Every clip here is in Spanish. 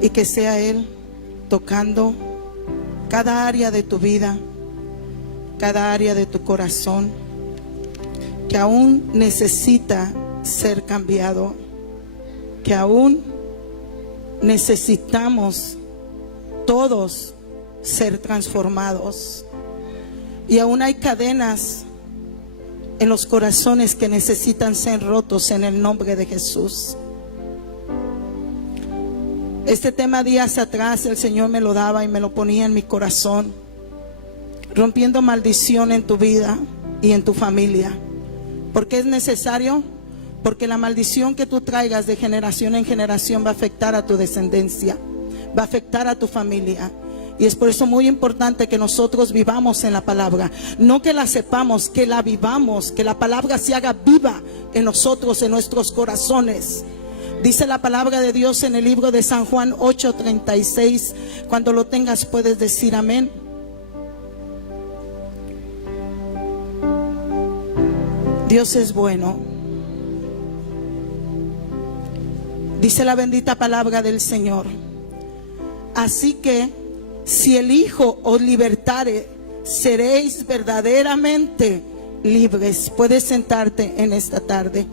y que sea Él tocando cada área de tu vida, cada área de tu corazón que aún necesita ser cambiado, que aún necesitamos todos ser transformados, y aún hay cadenas en los corazones que necesitan ser rotos en el nombre de Jesús. Este tema días atrás el Señor me lo daba y me lo ponía en mi corazón, rompiendo maldición en tu vida y en tu familia. ¿Por qué es necesario? Porque la maldición que tú traigas de generación en generación va a afectar a tu descendencia, va a afectar a tu familia. Y es por eso muy importante que nosotros vivamos en la palabra. No que la sepamos, que la vivamos, que la palabra se haga viva en nosotros, en nuestros corazones. Dice la palabra de Dios en el libro de San Juan 8:36. Cuando lo tengas puedes decir amén. Dios es bueno. Dice la bendita palabra del Señor: así que si el Hijo os libertare, seréis verdaderamente libres. Puedes sentarte en esta tarde.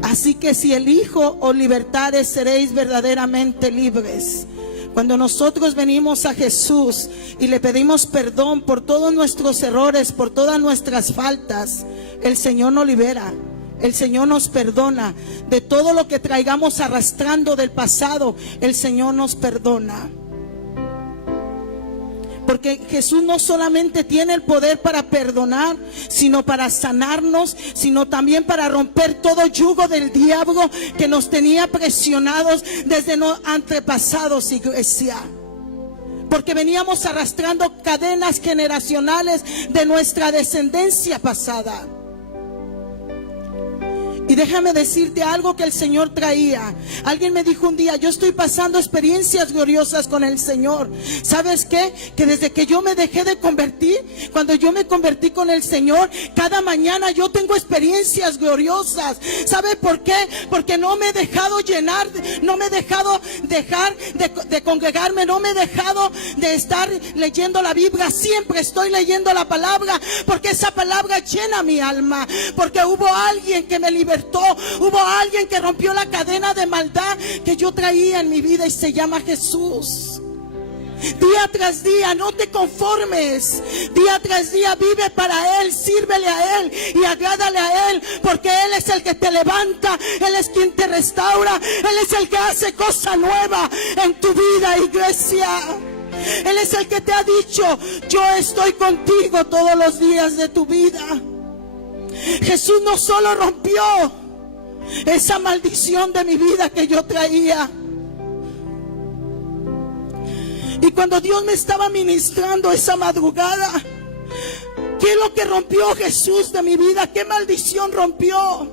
Así que si el Hijo os libertare, seréis verdaderamente libres. Cuando nosotros venimos a Jesús y le pedimos perdón por todos nuestros errores, por todas nuestras faltas, el Señor nos libera. El Señor nos perdona de todo lo que traigamos arrastrando del pasado. El Señor nos perdona. Porque Jesús no solamente tiene el poder para perdonar, sino para sanarnos, sino también para romper todo yugo del diablo que nos tenía presionados desde los antepasados, iglesia. Porque veníamos arrastrando cadenas generacionales de nuestra descendencia pasada. Y déjame decirte algo que el Señor traía. Alguien me dijo un día: yo estoy pasando experiencias gloriosas con el Señor. ¿Sabes qué? Que desde que yo me dejé de convertir, cuando yo me convertí con el Señor, cada mañana yo tengo experiencias gloriosas. ¿Sabe por qué? Porque no me he dejado llenar, no me he dejado dejar de congregarme, no me he dejado de estar leyendo la Biblia. Siempre estoy leyendo la palabra, porque esa palabra llena mi alma. Porque hubo alguien que me liberó. Hubo alguien que rompió la cadena de maldad que yo traía en mi vida, y se llama Jesús. Día tras día no te conformes. Día tras día vive para Él, sírvele a Él y agrádale a Él, porque Él es el que te levanta, Él es quien te restaura, Él es el que hace cosa nueva en tu vida, iglesia. Él es el que te ha dicho: yo estoy contigo todos los días de tu vida. Jesús no solo rompió esa maldición de mi vida que yo traía. Y cuando Dios me estaba ministrando esa madrugada, ¿qué es lo que rompió Jesús de mi vida? ¿Qué maldición rompió?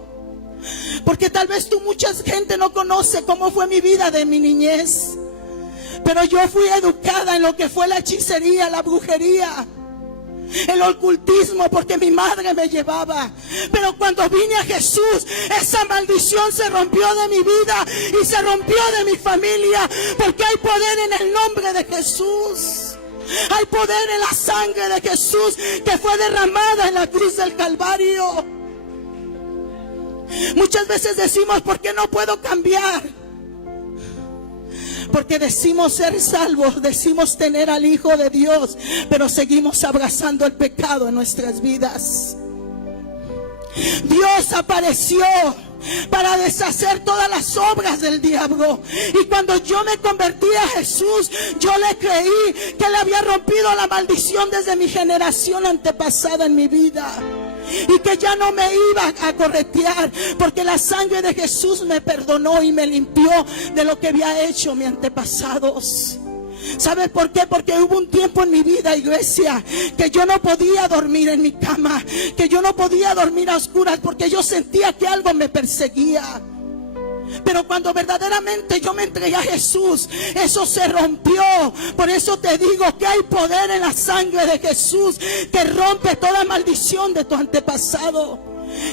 Porque tal vez mucha gente no conoce cómo fue mi vida de mi niñez, pero yo fui educada en lo que fue la hechicería, la brujería, el ocultismo, porque mi madre me llevaba. Pero cuando vine a Jesús, esa maldición se rompió de mi vida y se rompió de mi familia, porque hay poder en el nombre de Jesús. Hay poder en la sangre de Jesús que fue derramada en la cruz del Calvario. Muchas veces decimos: ¿por qué no puedo cambiar? Porque decimos ser salvos, decimos tener al Hijo de Dios, pero seguimos abrazando el pecado en nuestras vidas. Dios apareció para deshacer todas las obras del diablo. Y cuando yo me convertí a Jesús, yo le creí que Él había rompido la maldición desde mi generación antepasada en mi vida, y que ya no me iba a corretear, porque la sangre de Jesús me perdonó y me limpió de lo que había hecho mis antepasados. ¿Sabe por qué? Porque hubo un tiempo en mi vida, iglesia, que yo no podía dormir en mi cama, que yo no podía dormir a oscuras, porque yo sentía que algo me perseguía. Pero cuando verdaderamente yo me entregué a Jesús, eso se rompió. Por eso te digo que hay poder en la sangre de Jesús que rompe toda maldición de tu antepasado.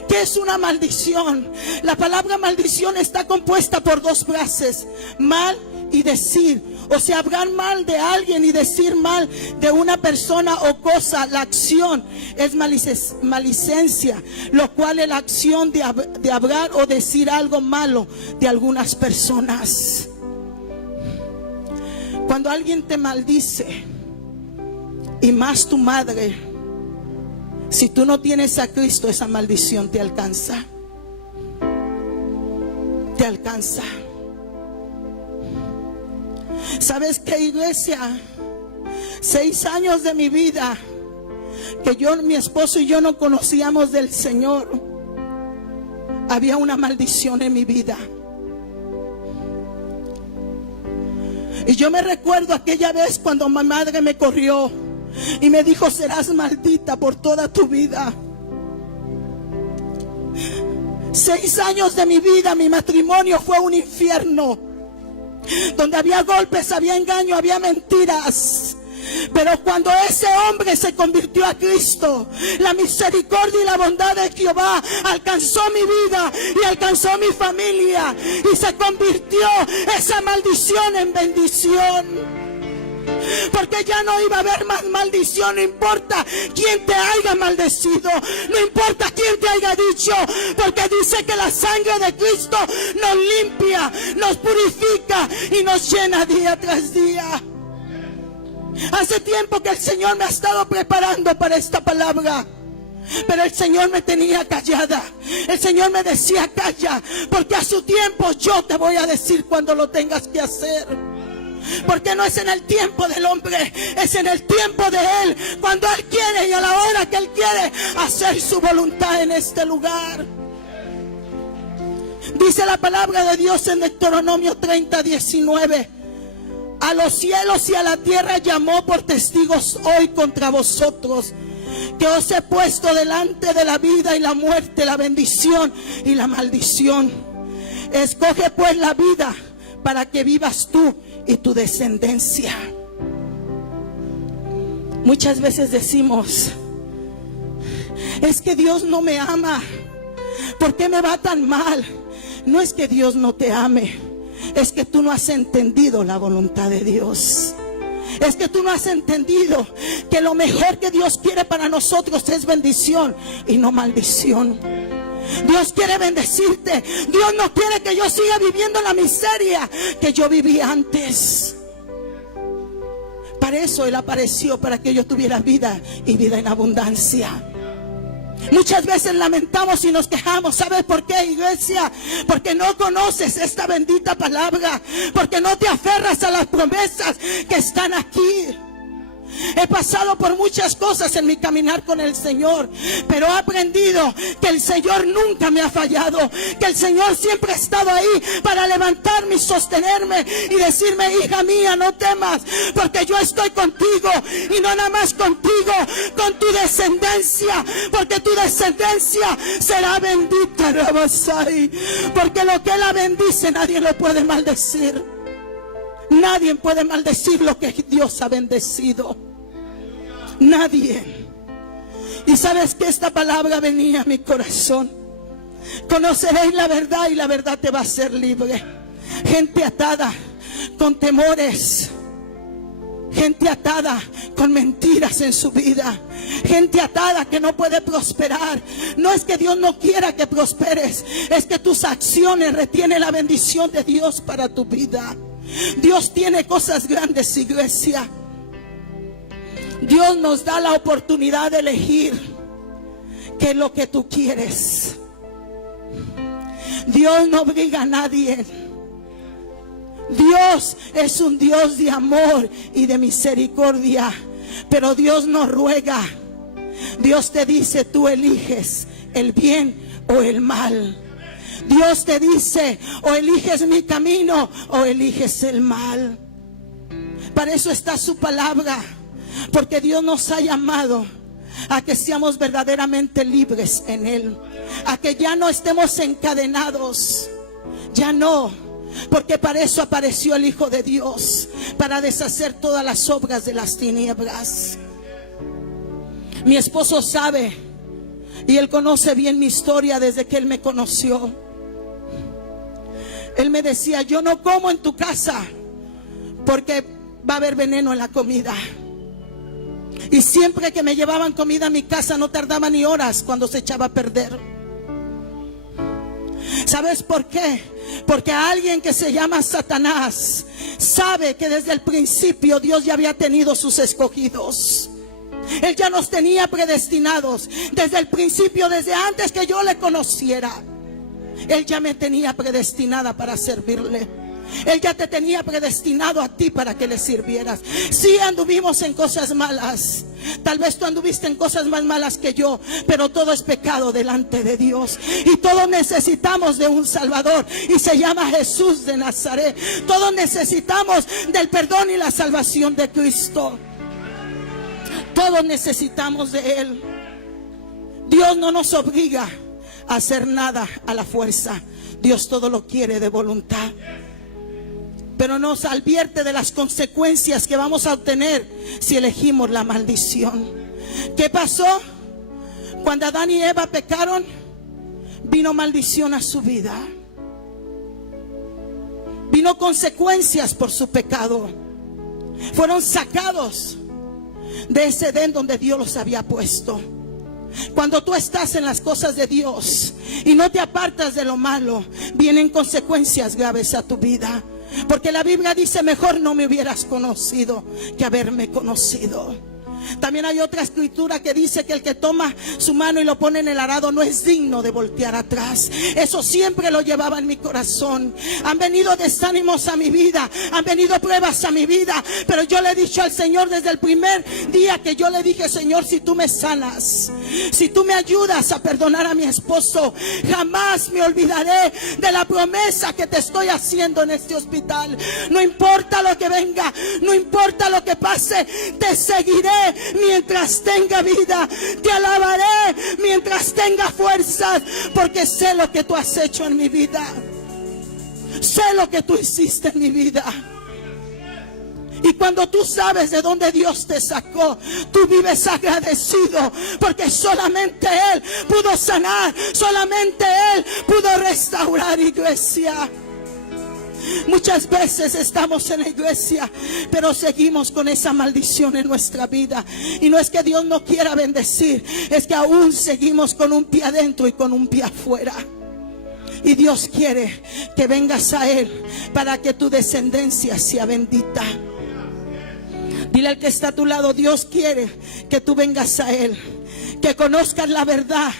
¿Qué es una maldición? La palabra maldición está compuesta por dos frases: mal y decir. O sea, hablar mal de alguien y decir mal de una persona o cosa. La acción es malicencia, lo cual es la acción de hablar o decir algo malo de algunas personas. Cuando alguien te maldice, y más tu madre, si tú no tienes a Cristo, esa maldición te alcanza. Te alcanza. ¿Sabes qué, iglesia? 6 años de mi vida que mi esposo y yo no conocíamos del Señor, había una maldición en mi vida. Y yo me recuerdo aquella vez cuando mi madre me corrió y me dijo: serás maldita por toda tu vida. 6 años de mi vida, mi matrimonio fue un infierno, donde había golpes, había engaño, había mentiras. Pero cuando ese hombre se convirtió a Cristo, la misericordia y la bondad de Jehová alcanzó mi vida y alcanzó mi familia, y se convirtió esa maldición en bendición. Porque ya no iba a haber más maldición. No importa quién te haya maldecido, no importa quién te haya dicho, porque dice que la sangre de Cristo nos limpia, nos purifica y nos llena día tras día. Hace tiempo que el Señor me ha estado preparando para esta palabra, pero el Señor me tenía callada. El Señor me decía: calla, porque a su tiempo yo te voy a decir cuando lo tengas que hacer. Porque no es en el tiempo del hombre, es en el tiempo de Él, cuando Él quiere y a la hora que Él quiere hacer su voluntad en este lugar. Dice la palabra de Dios en Deuteronomio 30:19: a los cielos y a la tierra llamó por testigos hoy contra vosotros, que os he puesto delante de la vida y la muerte, la bendición y la maldición. Escoge pues la vida para que vivas tú y tu descendencia. Muchas veces decimos: es que Dios no me ama, ¿por qué me va tan mal? No es que Dios no te ame, es que tú no has entendido la voluntad de Dios. Es que tú no has entendido que lo mejor que Dios quiere para nosotros es bendición y no maldición. Dios quiere bendecirte. Dios no quiere que yo siga viviendo la miseria que yo vivía antes. Para eso Él apareció, para que yo tuviera vida y vida en abundancia. Muchas veces lamentamos y nos quejamos. ¿Sabes por qué, iglesia? Porque no conoces esta bendita palabra, porque no te aferras a las promesas que están aquí. He pasado por muchas cosas en mi caminar con el Señor, pero he aprendido que el Señor nunca me ha fallado, que el Señor siempre ha estado ahí para levantarme y sostenerme y decirme: hija mía, no temas, porque yo estoy contigo, y no nada más contigo, con tu descendencia, porque tu descendencia será bendita, Rabasai. Porque lo que Él la bendice, nadie lo puede maldecir. Nadie puede maldecir lo que Dios ha bendecido. Nadie. Y sabes que esta palabra venía a mi corazón: conoceréis la verdad y la verdad te va a hacer libre. Gente atada con temores, gente atada con mentiras en su vida, gente atada que no puede prosperar. No es que Dios no quiera que prosperes, es que tus acciones retienen la bendición de Dios para tu vida. Dios tiene cosas grandes, iglesia. Dios nos da la oportunidad de elegir qué es lo que tú quieres. Dios no obliga a nadie. Dios es un Dios de amor y de misericordia, pero Dios nos ruega. Dios te dice: tú eliges el bien o el mal. Dios te dice: o eliges mi camino o eliges el mal. Para eso está su palabra, porque Dios nos ha llamado a que seamos verdaderamente libres en Él, a que ya no estemos encadenados. Ya no, porque para eso apareció el Hijo de Dios, para deshacer todas las obras de las tinieblas. Mi esposo sabe Y Él conoce bien mi historia desde que Él me conoció. Él me decía: yo no como en tu casa porque va a haber veneno en la comida. Y siempre que me llevaban comida a mi casa no tardaba ni horas cuando se echaba a perder. ¿Sabes por qué? Porque alguien que se llama Satanás sabe que desde el principio Dios ya había tenido sus escogidos. Él ya nos tenía predestinados desde el principio, desde antes que yo le conociera. Él ya me tenía predestinada para servirle. Él ya te tenía predestinado a ti para que le sirvieras. Sí, anduvimos en cosas malas. Tal vez tú anduviste en cosas más malas que yo, pero todo es pecado delante de Dios. Y todos necesitamos de un Salvador, y se llama Jesús de Nazaret. Todos necesitamos del perdón y la salvación de Cristo. Todos necesitamos de Él. Dios no nos obliga a hacer nada a la fuerza. Dios todo lo quiere de voluntad, pero nos advierte de las consecuencias que vamos a obtener si elegimos la maldición. ¿Qué pasó? Cuando Adán y Eva pecaron, vino maldición a su vida. Vino consecuencias por su pecado. Fueron sacados de ese Edén donde Dios los había puesto. Cuando tú estás en las cosas de Dios y no te apartas de lo malo, vienen consecuencias graves a tu vida. Porque la Biblia dice: mejor no me hubieras conocido que haberme conocido. También hay otra escritura que dice que el que toma su mano y lo pone en el arado no es digno de voltear atrás. Eso siempre lo llevaba en mi corazón. Han venido desánimos a mi vida, han venido pruebas a mi vida, pero yo le he dicho al Señor desde el primer día que yo le dije: Señor, si tú me sanas, si tú me ayudas a perdonar a mi esposo, jamás me olvidaré de la promesa que te estoy haciendo en este hospital. No importa lo que venga, no importa lo que pase, te seguiré mientras tenga vida, te alabaré mientras tenga fuerzas, porque sé lo que tú has hecho en mi vida, sé lo que tú hiciste en mi vida. Y cuando tú sabes de dónde Dios te sacó, tú vives agradecido, porque solamente Él pudo sanar, solamente Él pudo restaurar, iglesia. Muchas veces estamos en la iglesia, pero seguimos con esa maldición en nuestra vida. Y no es que Dios no quiera bendecir, es que aún seguimos con un pie adentro y con un pie afuera. Y Dios quiere que vengas a Él para que tu descendencia sea bendita. Dile al que está a tu lado: Dios quiere que tú vengas a Él, que conozcas la verdad,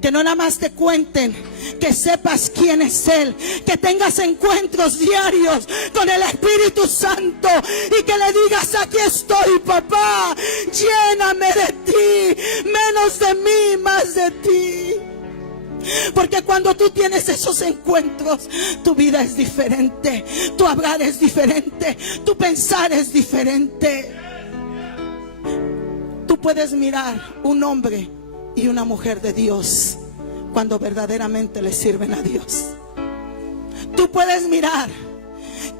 que no nada más te cuenten, que sepas quién es Él, que tengas encuentros diarios con el Espíritu Santo y que le digas: aquí estoy, papá, lléname de ti, menos de mí, más de ti. Porque cuando tú tienes esos encuentros, tu vida es diferente, tu hablar es diferente, tu pensar es diferente. Tú puedes mirar un hombre y una mujer de Dios cuando verdaderamente le sirven a Dios. Tú puedes mirar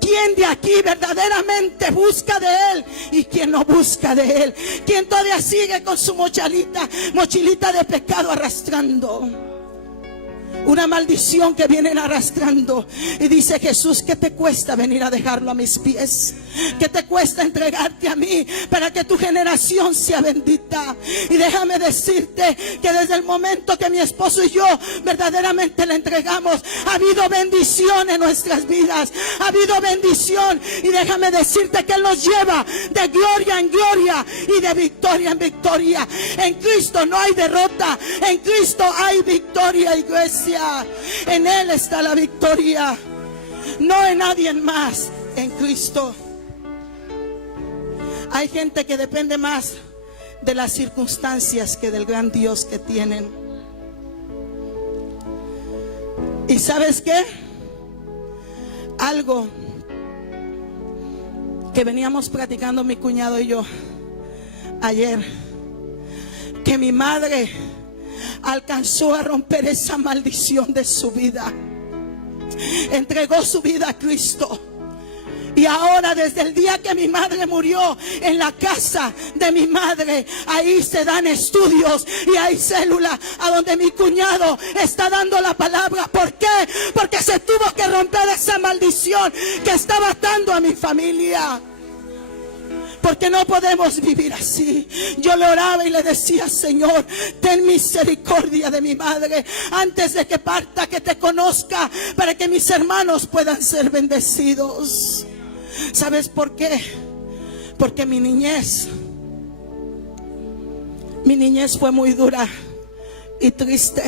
quién de aquí verdaderamente busca de Él y quién no busca de Él, quién todavía sigue con su mochilita de pecado arrastrando. Una maldición que vienen arrastrando. Y dice Jesús: ¿qué te cuesta venir a dejarlo a mis pies? ¿Qué te cuesta entregarte a mí para que tu generación sea bendita? Y déjame decirte que desde el momento que mi esposo y yo verdaderamente le entregamos, ha habido bendición en nuestras vidas, ha habido bendición. Y déjame decirte que Él nos lleva de gloria en gloria y de victoria en victoria. En Cristo no hay derrota, en Cristo hay victoria, iglesia. En Él está la victoria, no en nadie más, en Cristo. Hay gente que depende más de las circunstancias que del gran Dios que tienen. ¿Y sabes qué? Algo que veníamos platicando mi cuñado y yo ayer, que mi madre alcanzó a romper esa maldición de su vida. Entregó su vida a Cristo. Y Y ahora, desde el día que mi madre murió, en la casa de mi madre, ahí se dan estudios y hay células a donde mi cuñado está dando la palabra. ¿Por qué? Porque se tuvo que romper esa maldición que estaba atando a mi familia. Porque no podemos vivir así. Yo le oraba y le decía: Señor, ten misericordia de mi madre antes de que parta, que te conozca, para que mis hermanos puedan ser bendecidos. ¿Sabes por qué? Porque mi niñez fue muy dura y triste.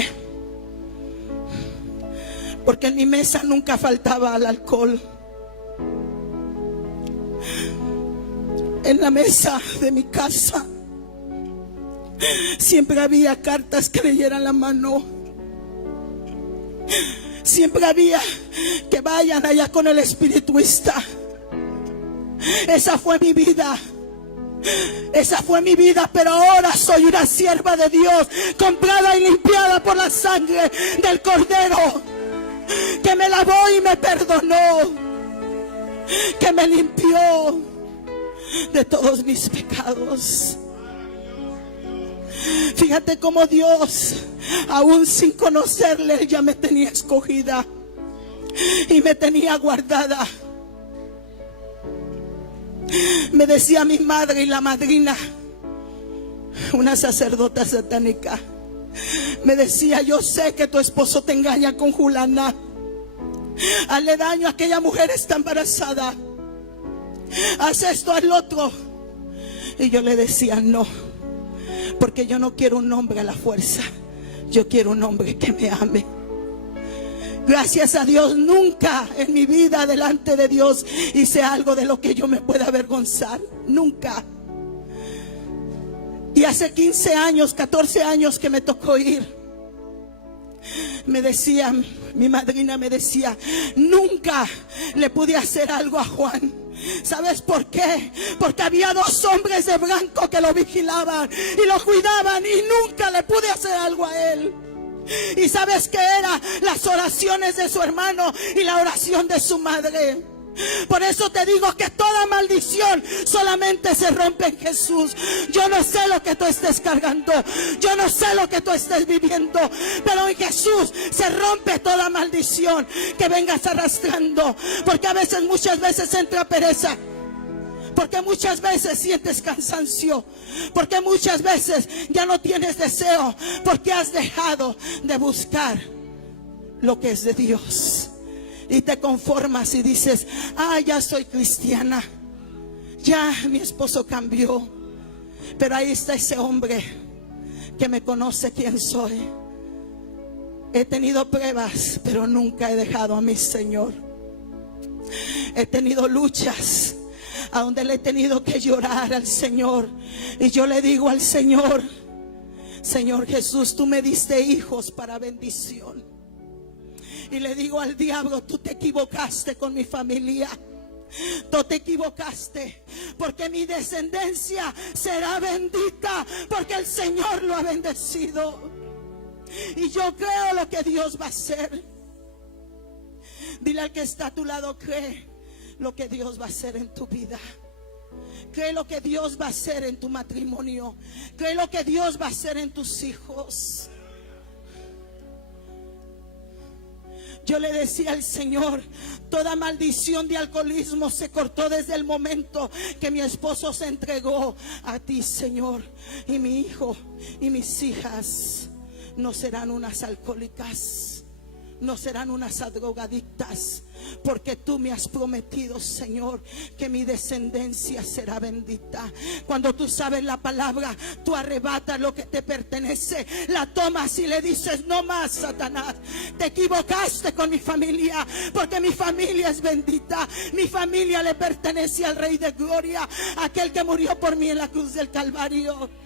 Porque en mi mesa nunca faltaba el alcohol. En la mesa de mi casa siempre había cartas que leyeran la mano. Siempre había que vayan allá con el espiritista. Esa fue mi vida. Esa fue mi vida, pero ahora soy una sierva de Dios, comprada y limpiada por la sangre del Cordero, que me lavó y me perdonó, que me limpió de todos mis pecados. Fíjate cómo Dios, aún sin conocerle, ya me tenía escogida y me tenía guardada. Me decía mi madre y la madrina, una sacerdota satánica, me decía: yo sé que tu esposo te engaña con Julana. Hazle daño, aquella mujer está embarazada. Haz esto, haz lo otro. Y yo le decía: no, porque yo no quiero un hombre a la fuerza. Yo quiero un hombre que me ame. Gracias a Dios, nunca en mi vida delante de Dios hice algo de lo que yo me pueda avergonzar. Nunca. Y hace 15 años, 14 años que me tocó ir, me decía, mi madrina me decía: nunca le pude hacer algo a Juan. ¿Sabes por qué? Porque había 2 hombres de blanco que lo vigilaban y lo cuidaban, y nunca le pude hacer algo a él. ¿Y sabes qué era? Las oraciones de su hermano y la oración de su madre. Por eso te digo que toda maldición solamente se rompe en Jesús. Yo no sé lo que tú estés cargando, yo no sé lo que tú estés viviendo, pero en Jesús se rompe toda maldición que vengas arrastrando. Porque muchas veces entra pereza, porque muchas veces sientes cansancio, porque muchas veces ya no tienes deseo, porque has dejado de buscar lo que es de Dios. Y te conformas y dices: ya soy cristiana, ya mi esposo cambió. Pero ahí está ese hombre que me conoce quién soy. He tenido pruebas, pero nunca he dejado a mi Señor. He tenido luchas a donde le he tenido que llorar al Señor. Y yo le digo al Señor: Señor Jesús, tú me diste hijos para bendición. Y le digo al diablo: tú te equivocaste con mi familia. Tú te equivocaste, porque mi descendencia será bendita, porque el Señor lo ha bendecido. Y yo creo lo que Dios va a hacer. Dile al que está a tu lado: cree lo que Dios va a hacer en tu vida. Cree lo que Dios va a hacer en tu matrimonio. Cree lo que Dios va a hacer en tus hijos. Yo le decía al Señor: toda maldición de alcoholismo se cortó desde el momento que mi esposo se entregó a ti, Señor. Y mi hijo y mis hijas no serán unas alcohólicas, no serán unas drogadictas, porque tú me has prometido, Señor, que mi descendencia será bendita. Cuando tú sabes la palabra, tú arrebatas lo que te pertenece, la tomas y le dices: no más, Satanás, te equivocaste con mi familia, porque mi familia es bendita. Mi familia le pertenece al Rey de Gloria, aquel que murió por mí en la cruz del Calvario.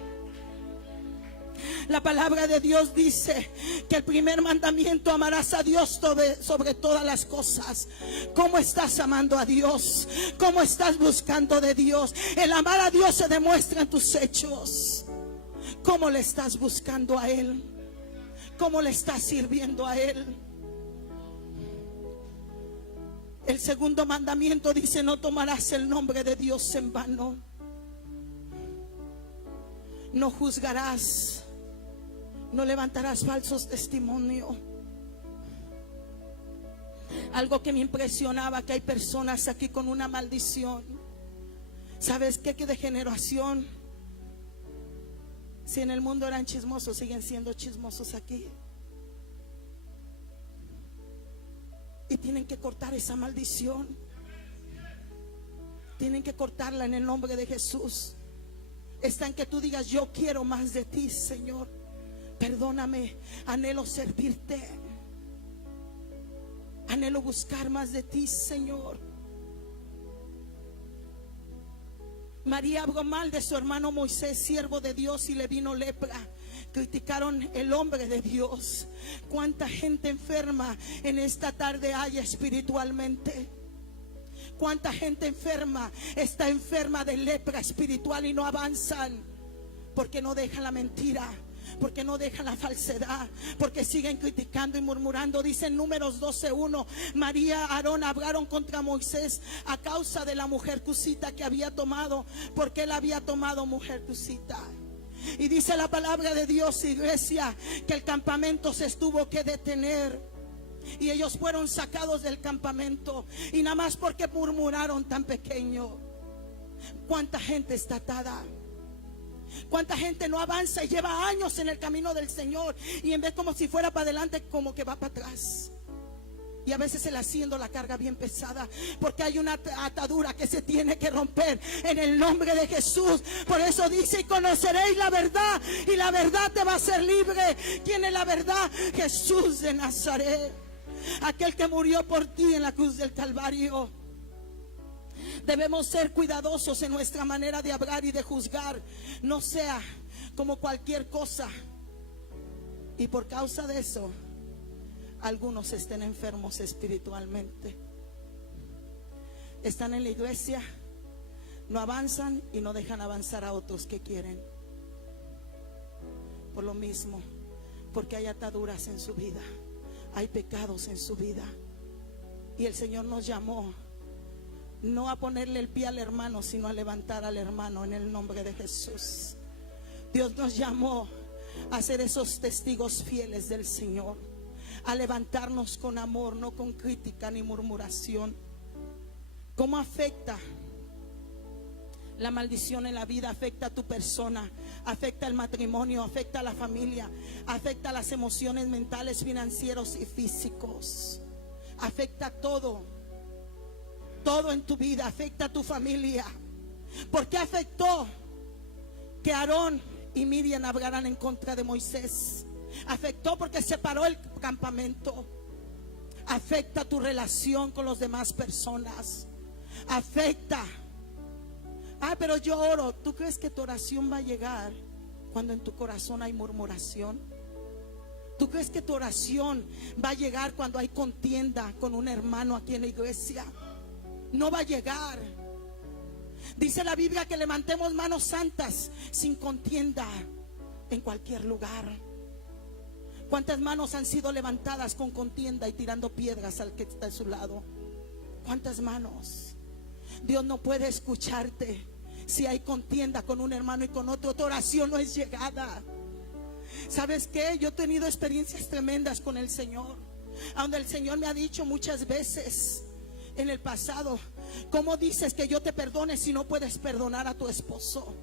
La palabra de Dios dice que el primer mandamiento: amarás a Dios sobre todas las cosas. ¿Cómo estás amando a Dios? ¿Cómo estás buscando de Dios? El amar a Dios se demuestra en tus hechos. ¿Cómo le estás buscando a Él? ¿Cómo le estás sirviendo a Él? El segundo mandamiento dice: no tomarás el nombre de Dios en vano. No juzgarás. No levantarás falsos testimonios. Algo que me impresionaba, que hay personas aquí con una maldición. ¿Sabes qué? Que de generación, si en el mundo eran chismosos, siguen siendo chismosos aquí. Y tienen que cortar esa maldición. Tienen que cortarla en el nombre de Jesús. Está en que tú digas: yo quiero más de ti, Señor. Perdóname, anhelo servirte. Anhelo buscar más de ti, Señor. María habló mal de su hermano Moisés, siervo de Dios, y le vino lepra. Criticaron el hombre de Dios. Cuánta gente enferma en esta tarde hay espiritualmente. Cuánta gente enferma está enferma de lepra espiritual y no avanzan porque no dejan la mentira, porque no dejan la falsedad, porque siguen criticando y murmurando. Dice en Números 12:1: María y Aarón hablaron contra Moisés a causa de la mujer cusita que había tomado, porque él había tomado mujer cusita. Y dice la palabra de Dios, iglesia, que el campamento se tuvo que detener. Y ellos fueron sacados del campamento, y nada más porque murmuraron tan pequeño. ¿Cuánta gente está atada? ¿Cuánta gente no avanza y lleva años en el camino del Señor, y en vez como si fuera para adelante, como que va para atrás? Y a veces se le haciendo la carga bien pesada, porque hay una atadura que se tiene que romper en el nombre de Jesús. Por eso dice: y conoceréis la verdad, y la verdad te va a hacer libre. ¿Quién es la verdad? Jesús de Nazaret, aquel que murió por ti en la cruz del Calvario. Debemos ser cuidadosos en nuestra manera de hablar y de juzgar, no sea como cualquier cosa. Y por causa de eso, algunos estén enfermos espiritualmente. Están en la iglesia, no avanzan y no dejan avanzar a otros que quieren. Por lo mismo, porque hay ataduras en su vida, hay pecados en su vida. Y el Señor nos llamó no a ponerle el pie al hermano, sino a levantar al hermano en el nombre de Jesús. Dios nos llamó a ser esos testigos fieles del Señor, a levantarnos con amor, no con crítica ni murmuración. ¿Cómo afecta la maldición en la vida? Afecta a tu persona, afecta el matrimonio, afecta a la familia, afecta a las emociones mentales, financieros y físicos. Afecta todo. Todo en tu vida, afecta a tu familia. ¿Por qué afectó que Aarón y Miriam hablaran en contra de Moisés? Afectó porque separó el campamento. Afecta tu relación con las demás personas. Afecta. Pero yo oro. ¿Tú crees que tu oración va a llegar cuando en tu corazón hay murmuración? ¿Tú crees que tu oración va a llegar cuando hay contienda con un hermano aquí en la iglesia? No va a llegar. Dice la Biblia que levantemos manos santas sin contienda en cualquier lugar. ¿Cuántas manos han sido levantadas con contienda y tirando piedras al que está a su lado? ¿Cuántas manos? Dios no puede escucharte si hay contienda con un hermano y con otro. Tu oración no es llegada. ¿Sabes qué? Yo he tenido experiencias tremendas con el Señor, donde el Señor me ha dicho muchas veces en el pasado: ¿cómo dices que yo te perdone si no puedes perdonar a tu esposo?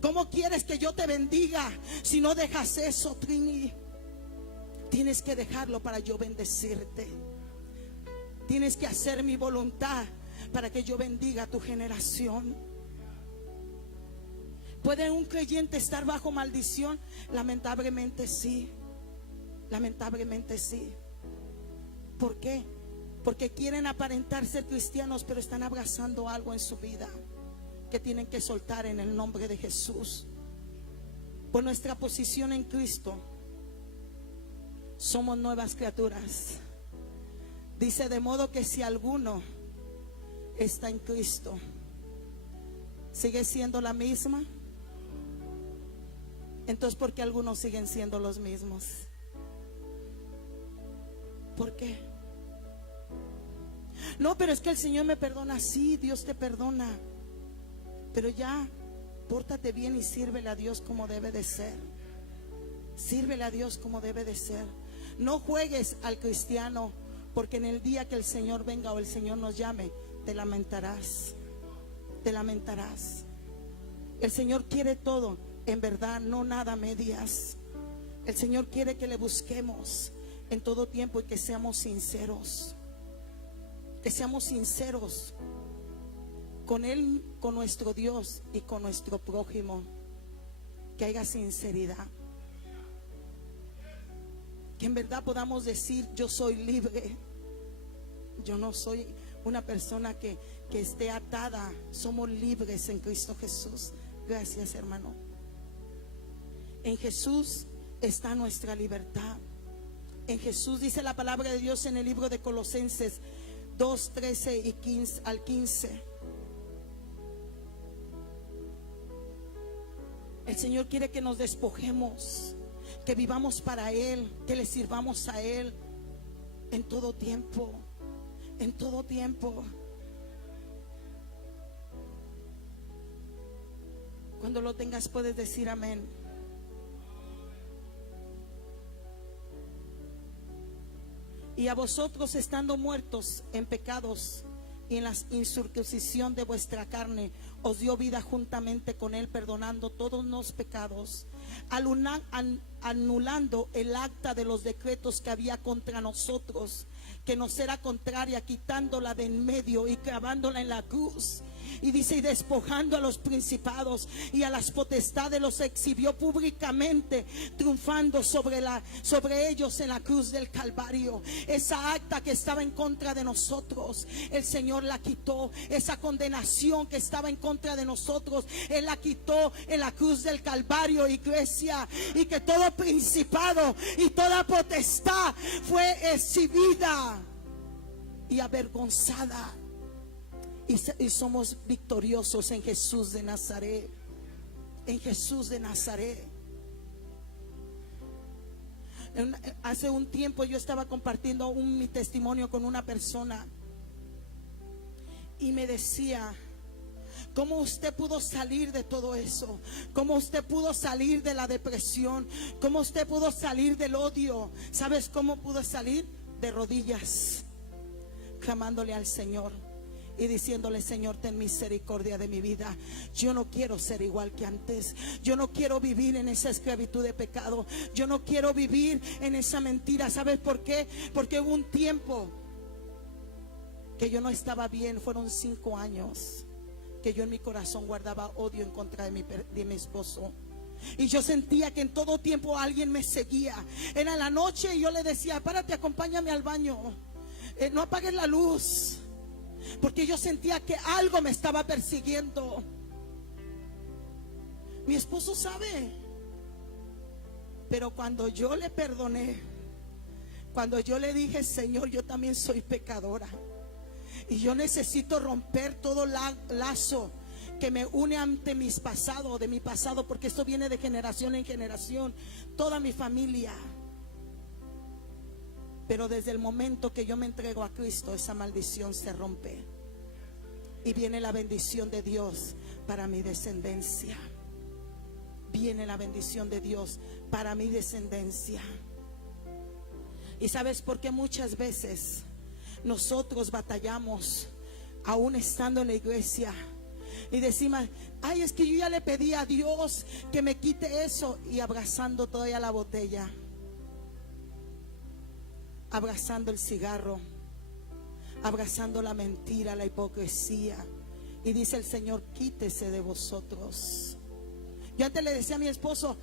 ¿Cómo quieres que yo te bendiga si no dejas eso, Trini? Tienes que dejarlo para yo bendecirte. Tienes que hacer mi voluntad para que yo bendiga a tu generación. ¿Puede un creyente estar bajo maldición? Lamentablemente sí. Lamentablemente sí. ¿Por qué? Porque quieren aparentar ser cristianos, pero están abrazando algo en su vida que tienen que soltar en el nombre de Jesús. Por nuestra posición en Cristo, somos nuevas criaturas. Dice: de modo que si alguno está en Cristo, ¿sigue siendo la misma? Entonces, ¿por qué algunos siguen siendo los mismos? ¿Por qué? No, pero es que el Señor me perdona. Sí, Dios te perdona, pero ya, pórtate bien y sírvele a Dios como debe de ser. Sírvele a Dios como debe de ser. No juegues al cristiano, porque en el día que el Señor venga o el Señor nos llame, te lamentarás. Te lamentarás. El Señor quiere todo, en verdad, no nada a medias. El Señor quiere que le busquemos en todo tiempo y que seamos sinceros. Que seamos sinceros con Él, con nuestro Dios y con nuestro prójimo. Que haya sinceridad. Que en verdad podamos decir: yo soy libre. Yo no soy una persona que esté atada. Somos libres en Cristo Jesús. Gracias, hermano. En Jesús está nuestra libertad. En Jesús, dice la palabra de Dios en el libro de Colosenses 2, 13 y 15 al 15. El Señor quiere que nos despojemos, que vivamos para Él, que le sirvamos a Él en todo tiempo. En todo tiempo. Cuando lo tengas puedes decir amén. Y a vosotros, estando muertos en pecados y en la incircuncisión de vuestra carne, os dio vida juntamente con Él, perdonando todos los pecados, anulando el acta de los decretos que había contra nosotros, que nos era contraria, quitándola de en medio y clavándola en la cruz. Y dice: y despojando a los principados y a las potestades, los exhibió públicamente, triunfando sobre ellos en la cruz del Calvario. Esa acta que estaba en contra de nosotros, el Señor la quitó. Esa condenación que estaba en contra de nosotros, Él la quitó en la cruz del Calvario, iglesia. Y que todo principado y toda potestad fue exhibida y avergonzada. Y somos victoriosos en Jesús de Nazaret. En Jesús de Nazaret. Hace un tiempo yo estaba compartiendo mi testimonio con una persona, y me decía: ¿cómo usted pudo salir de todo eso? ¿Cómo usted pudo salir de la depresión? ¿Cómo usted pudo salir del odio? ¿Sabes cómo pudo salir? De rodillas, clamándole al Señor y diciéndole: Señor, ten misericordia de mi vida. Yo no quiero ser igual que antes. Yo no quiero vivir en esa esclavitud de pecado. Yo no quiero vivir en esa mentira. ¿Sabes por qué? Porque hubo un tiempo que yo no estaba bien. Fueron 5 años que yo en mi corazón guardaba odio en contra de mi esposo. Y yo sentía que en todo tiempo alguien me seguía. Era la noche y yo le decía: párate, acompáñame al baño, no apagues la luz. Porque yo sentía que algo me estaba persiguiendo. Mi esposo sabe. Pero cuando yo le perdoné, cuando yo le dije: Señor, yo también soy pecadora, y yo necesito romper todo lazo que me une ante mi pasado, porque esto viene de generación en generación, toda mi familia. Pero desde el momento que yo me entrego a Cristo, esa maldición se rompe y viene la bendición de Dios para mi descendencia. Viene la bendición de Dios para mi descendencia. ¿Y sabes por qué muchas veces nosotros batallamos, aún estando en la iglesia, y decimos: ay, es que yo ya le pedí a Dios que me quite eso, y abrazando todavía la botella, abrazando el cigarro, abrazando la mentira, la hipocresía? Y dice el Señor: quítese de vosotros. Yo antes le decía a mi esposo: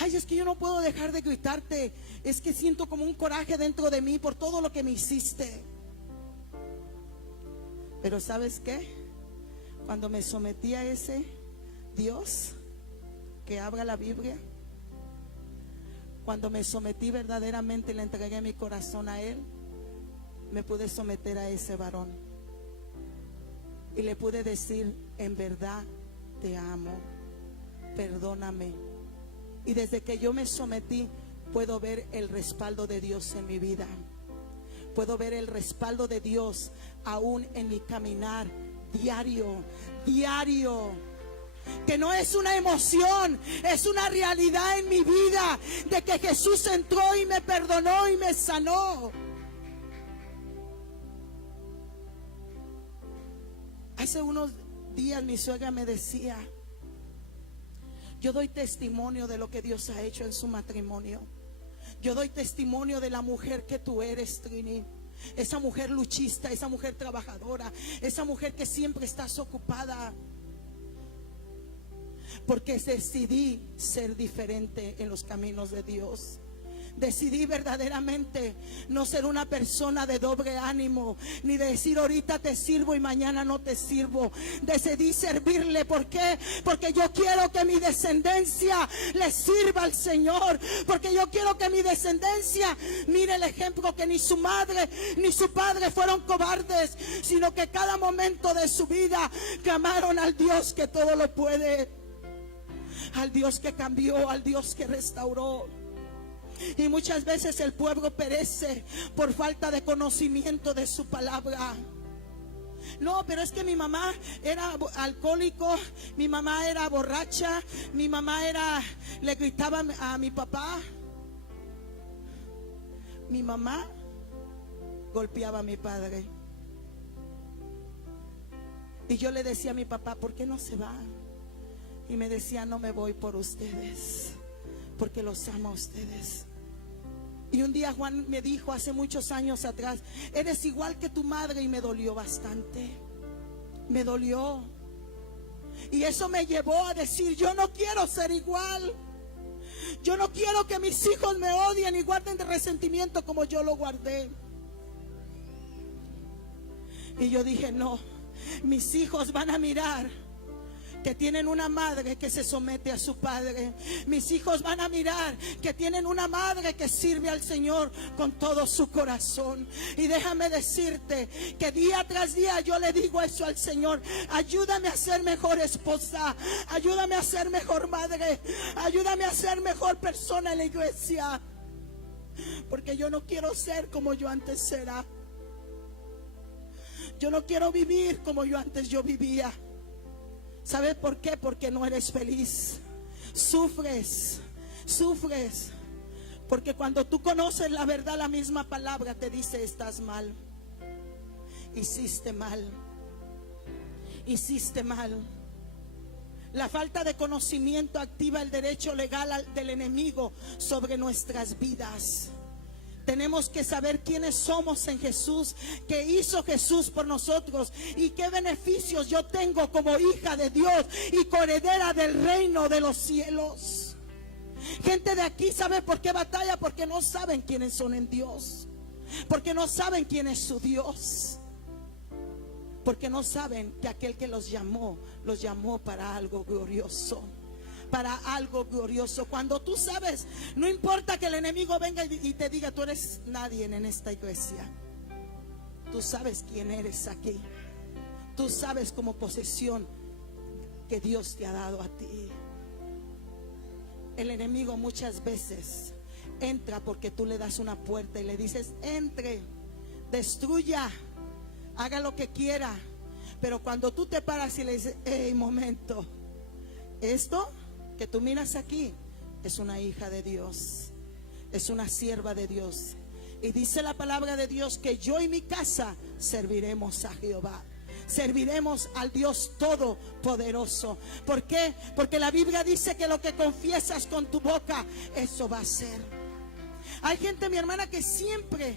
ay, es que yo no puedo dejar de gritarte, es que siento como un coraje dentro de mí por todo lo que me hiciste. Pero ¿sabes qué? Cuando me sometí a ese Dios que abra la Biblia, cuando me sometí verdaderamente y le entregué mi corazón a Él, me pude someter a ese varón y le pude decir: en verdad te amo, perdóname. Y desde que yo me sometí, puedo ver el respaldo de Dios en mi vida. puedo ver el respaldo de Dios aún en mi caminar diario, diario. Que no es una emoción, es una realidad en mi vida de que Jesús entró y me perdonó y me sanó. Hace unos días mi suegra me decía: yo doy testimonio de lo que Dios ha hecho en su matrimonio. Yo doy testimonio de la mujer que tú eres, Trini. Esa mujer luchista, esa mujer trabajadora, esa mujer que siempre estás ocupada. Porque decidí ser diferente en los caminos de Dios. Decidí verdaderamente no ser una persona de doble ánimo, ni de decir ahorita te sirvo y mañana no te sirvo. Decidí servirle. ¿Por qué? Porque yo quiero que mi descendencia le sirva al Señor. Porque yo quiero que mi descendencia mire el ejemplo, que ni su madre ni su padre fueron cobardes, sino que cada momento de su vida clamaron al Dios que todo lo puede, al Dios que cambió, al Dios que restauró. Y muchas veces el pueblo perece por falta de conocimiento de su palabra. No, pero es que mi mamá era alcohólico, mi mamá era borracha, mi mamá le gritaba a mi papá. Mi mamá golpeaba a mi padre. Y yo le decía a mi papá: ¿por qué no se va? Y me decía: no me voy por ustedes, porque los amo a ustedes. Y un día Juan me dijo hace muchos años atrás: eres igual que tu madre. Y me dolió bastante. Me dolió. Y eso me llevó a decir: yo no quiero ser igual. Yo no quiero que mis hijos me odien y guarden de resentimiento como yo lo guardé. Y yo dije: no, mis hijos van a mirar que tienen una madre que se somete a su padre. Mis hijos van a mirar que tienen una madre que sirve al Señor con todo su corazón. Y déjame decirte que día tras día yo le digo eso al Señor: ayúdame a ser mejor esposa, ayúdame a ser mejor madre, ayúdame a ser mejor persona en la iglesia, porque yo no quiero ser como yo antes era. Yo no quiero vivir como yo antes vivía. ¿Sabes por qué? Porque no eres feliz. Sufres. Porque cuando tú conoces la verdad, la misma palabra te dice: estás mal. Hiciste mal. La falta de conocimiento activa el derecho legal del enemigo sobre nuestras vidas. Tenemos que saber quiénes somos en Jesús, qué hizo Jesús por nosotros y qué beneficios yo tengo como hija de Dios y coheredera del reino de los cielos. Gente de aquí sabe por qué batalla, porque no saben quiénes son en Dios, porque no saben quién es su Dios, porque no saben que aquel que los llamó para algo glorioso. Para algo glorioso. Cuando tú sabes, no importa que el enemigo venga y te diga: tú eres nadie en esta iglesia. Tú sabes quién eres aquí. Tú sabes como posesión que Dios te ha dado a ti. El enemigo muchas veces entra porque tú le das una puerta y le dices: entre, destruya, haga lo que quiera. Pero cuando tú te paras y le dices: hey, momento, esto que tú miras aquí es una hija de Dios, es una sierva de Dios. Y dice la palabra de Dios que yo y mi casa serviremos a Jehová. Serviremos al Dios Todopoderoso. ¿Por qué? Porque la Biblia dice que lo que confiesas con tu boca, eso va a ser. Hay gente, mi hermana, que siempre,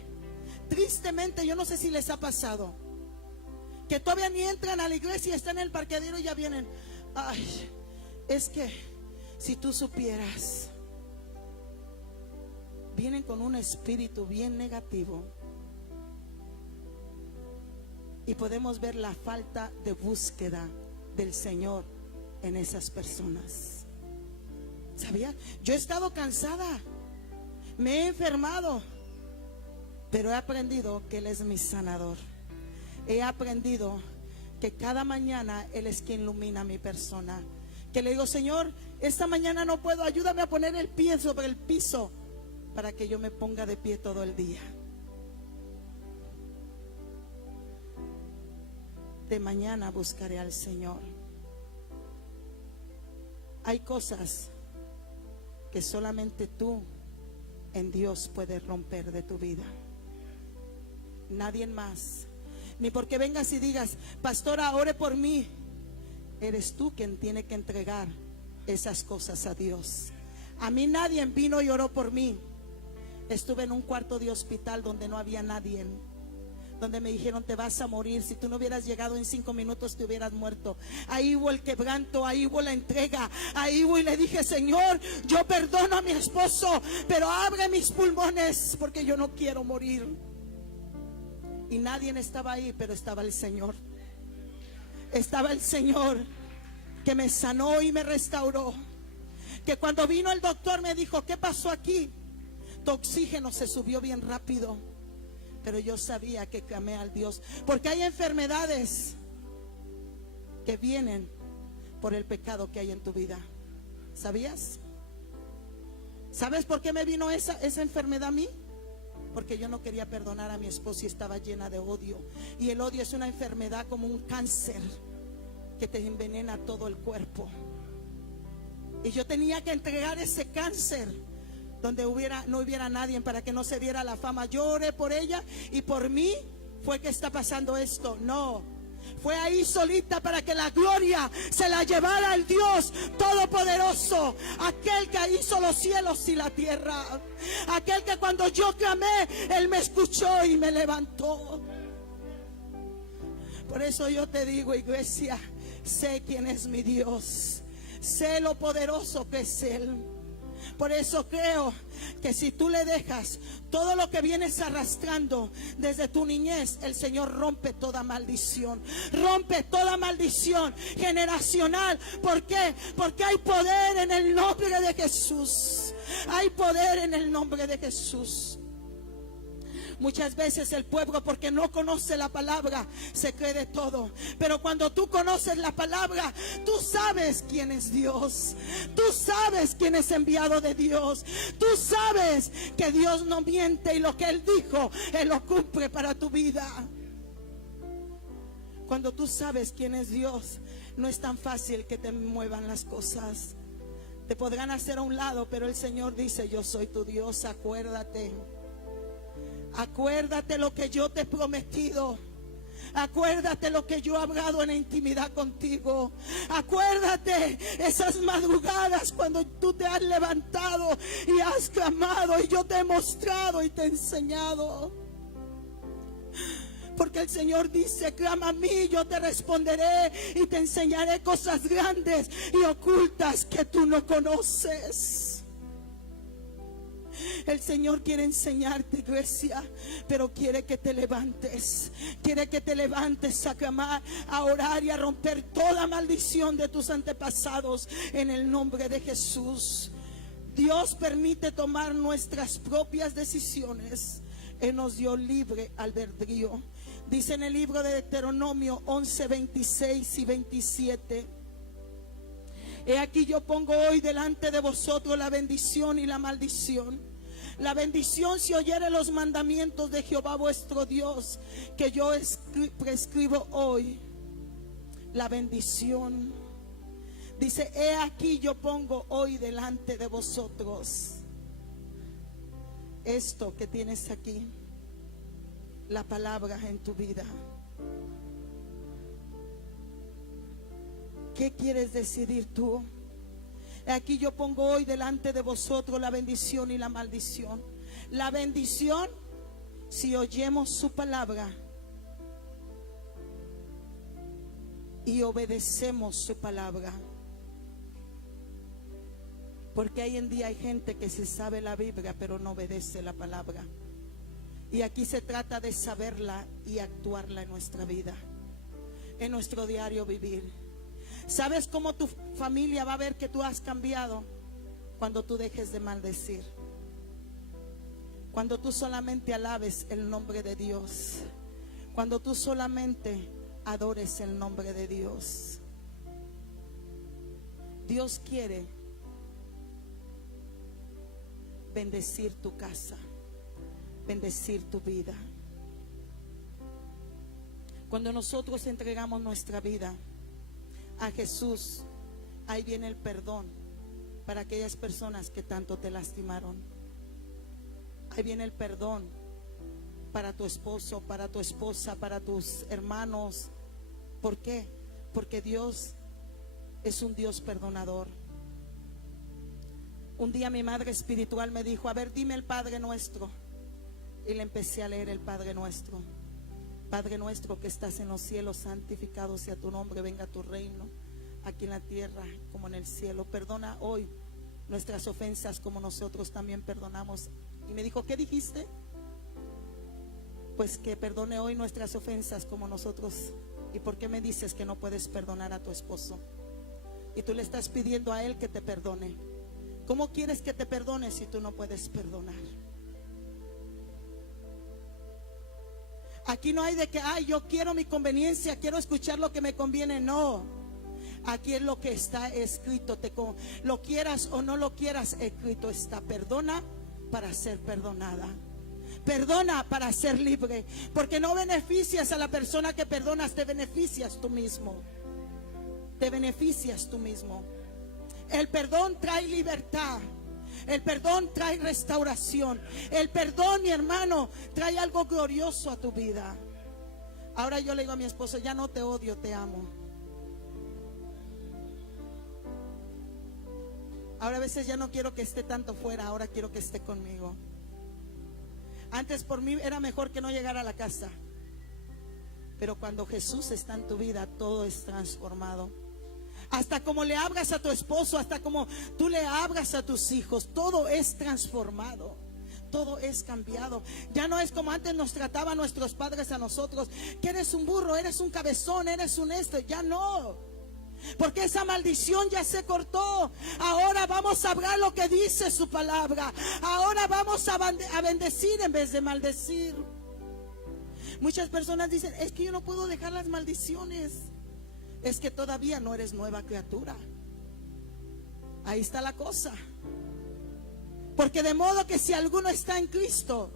tristemente, yo no sé si les ha pasado, que todavía ni entran a la iglesia y están en el parqueadero y ya vienen: ay, es que si tú supieras. Vienen con un espíritu bien negativo. Y podemos ver la falta de búsqueda del Señor en esas personas. ¿Sabías? Yo he estado cansada, me he enfermado, pero he aprendido que Él es mi sanador. He aprendido que cada mañana Él es quien ilumina mi persona. Que le digo: Señor, esta mañana no puedo, ayúdame a poner el pie sobre el piso para que yo me ponga de pie todo el día. de mañana buscaré al Señor. Hay cosas que solamente tú en Dios puedes romper de tu vida. Nadie más. Ni porque vengas y digas: pastora, ore por mí. Eres tú quien tiene que entregar esas cosas a Dios. A mí nadie vino y oró por mí. Estuve en un cuarto de hospital donde no había nadie, donde me dijeron: te vas a morir, si tú no hubieras llegado en 5 minutos te hubieras muerto. Ahí hubo el quebranto, ahí hubo la entrega, ahí hubo, y le dije: Señor, yo perdono a mi esposo, pero abre mis pulmones porque yo no quiero morir. Y nadie estaba ahí, pero estaba el Señor. Estaba el Señor que me sanó y me restauró. Que cuando vino el doctor me dijo: ¿qué pasó aquí? Tu oxígeno se subió bien rápido. Pero yo sabía que clamé al Dios, porque hay enfermedades que vienen por el pecado que hay en tu vida. ¿Sabías? ¿Sabes por qué me vino esa enfermedad a mí? Porque yo no quería perdonar a mi esposo y estaba llena de odio. Y el odio es una enfermedad como un cáncer que te envenena todo el cuerpo. Y yo tenía que entregar ese cáncer donde no hubiera nadie, para que no se diera la fama. Yo oré por ella y por mí fue que está pasando esto. No, fue ahí solita para que la gloria se la llevara el Dios Todopoderoso, aquel que hizo los cielos y la tierra, aquel que cuando yo clamé, Él me escuchó y me levantó. Por eso yo te digo, iglesia, sé quién es mi Dios, sé lo poderoso que es Él. Por eso creo que si tú le dejas todo lo que vienes arrastrando desde tu niñez, el Señor rompe toda maldición. Rompe toda maldición generacional. ¿Por qué? Porque hay poder en el nombre de Jesús. Hay poder en el nombre de Jesús. Muchas veces el pueblo, porque no conoce la palabra, se cree de todo. Pero cuando tú conoces la palabra, tú sabes quién es Dios. Tú sabes quién es enviado de Dios. Tú sabes que Dios no miente, y lo que Él dijo, Él lo cumple para tu vida. Cuando tú sabes quién es Dios, no es tan fácil que te muevan las cosas. Te podrán hacer a un lado, pero el Señor dice: yo soy tu Dios, acuérdate. Acuérdate lo que yo te he prometido. Acuérdate lo que yo he hablado en la intimidad contigo. Acuérdate esas madrugadas cuando tú te has levantado y has clamado, y yo te he mostrado y te he enseñado. Porque el Señor dice: clama a mí, yo te responderé y te enseñaré cosas grandes y ocultas que tú no conoces. El Señor quiere enseñarte, iglesia, pero quiere que te levantes. Quiere que te levantes a clamar, a orar y a romper toda maldición de tus antepasados en el nombre de Jesús. Dios permite tomar nuestras propias decisiones. Él nos dio libre albedrío. Dice en el libro de Deuteronomio 11, 26 y 27: he aquí yo pongo hoy delante de vosotros la bendición y la maldición. La bendición si oyere los mandamientos de Jehová vuestro Dios, que yo prescribo hoy. La bendición. Dice: he aquí yo pongo hoy delante de vosotros esto que tienes aquí, la palabra en tu vida. ¿Qué quieres decidir tú? Aquí yo pongo hoy delante de vosotros la bendición y la maldición. La bendición si oyemos su palabra y obedecemos su palabra. Porque hoy en día hay gente que se sabe la Biblia pero no obedece la palabra. Y aquí se trata de saberla y actuarla en nuestra vida, en nuestro diario vivir. ¿Sabes cómo tu familia va a ver que tú has cambiado? Cuando tú dejes de maldecir. Cuando tú solamente alabes el nombre de Dios. Cuando tú solamente adores el nombre de Dios. Dios quiere bendecir tu casa, bendecir tu vida. Cuando nosotros entregamos nuestra vida a Jesús, ahí viene el perdón para aquellas personas que tanto te lastimaron. Ahí viene el perdón para tu esposo, para tu esposa, para tus hermanos. ¿Por qué? Porque Dios es un Dios perdonador. Un día mi madre espiritual me dijo: a ver, dime el Padre Nuestro. Y le empecé a leer el Padre Nuestro. Padre nuestro que estás en los cielos, santificado sea tu nombre, venga tu reino, aquí en la tierra como en el cielo. Perdona hoy nuestras ofensas como nosotros también perdonamos. Y me dijo: ¿qué dijiste? Pues que perdone hoy nuestras ofensas como nosotros. ¿Y por qué me dices que no puedes perdonar a tu esposo? Y tú le estás pidiendo a él que te perdone. ¿Cómo quieres que te perdone si tú no puedes perdonar? Aquí no hay de que, ay, yo quiero mi conveniencia, quiero escuchar lo que me conviene. No, aquí es lo que está escrito. Lo quieras o no lo quieras, escrito está: perdona para ser perdonada. Perdona para ser libre. Porque no beneficias a la persona que perdonas, te beneficias tú mismo. Te beneficias tú mismo. El perdón trae libertad. El perdón trae restauración. El perdón, mi hermano, trae algo glorioso a tu vida. Ahora yo le digo a mi esposo: ya no te odio, te amo. Ahora a veces ya no quiero que esté tanto fuera, ahora quiero que esté conmigo. Antes por mí era mejor que no llegara a la casa. Pero cuando Jesús está en tu vida, todo es transformado. Hasta como le hablas a tu esposo, hasta como tú le hablas a tus hijos, todo es transformado, todo es cambiado. Ya no es como antes nos trataban nuestros padres a nosotros: que eres un burro, eres un cabezón, eres un esto. Ya no, porque esa maldición ya se cortó. Ahora vamos a hablar lo que dice su palabra. Ahora vamos a bendecir en vez de maldecir. Muchas personas dicen: es que yo no puedo dejar las maldiciones. Es que todavía no eres nueva criatura. Ahí está la cosa. Porque de modo que si alguno está en Cristo,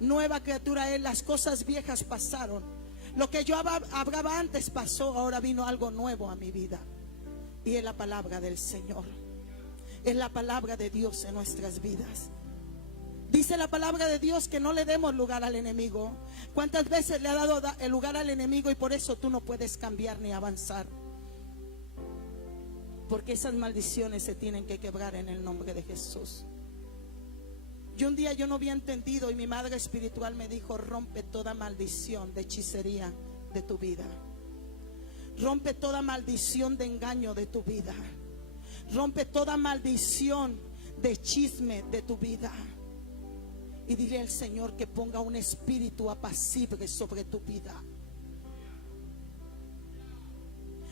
nueva criatura es. Las cosas viejas pasaron. Lo que yo hablaba antes pasó. Ahora vino algo nuevo a mi vida. Y es la palabra del Señor. Es la palabra de Dios en nuestras vidas. Dice la palabra de Dios que no le demos lugar al enemigo. ¿Cuántas veces le ha dado el lugar al enemigo? Y por eso tú no puedes cambiar ni avanzar. Porque esas maldiciones se tienen que quebrar en el nombre de Jesús. Y un día yo no había entendido, y mi madre espiritual me dijo: rompe toda maldición de hechicería de tu vida. Rompe toda maldición de engaño de tu vida. Rompe toda maldición de chisme de tu vida. Y dile al Señor que ponga un espíritu apacible sobre tu vida.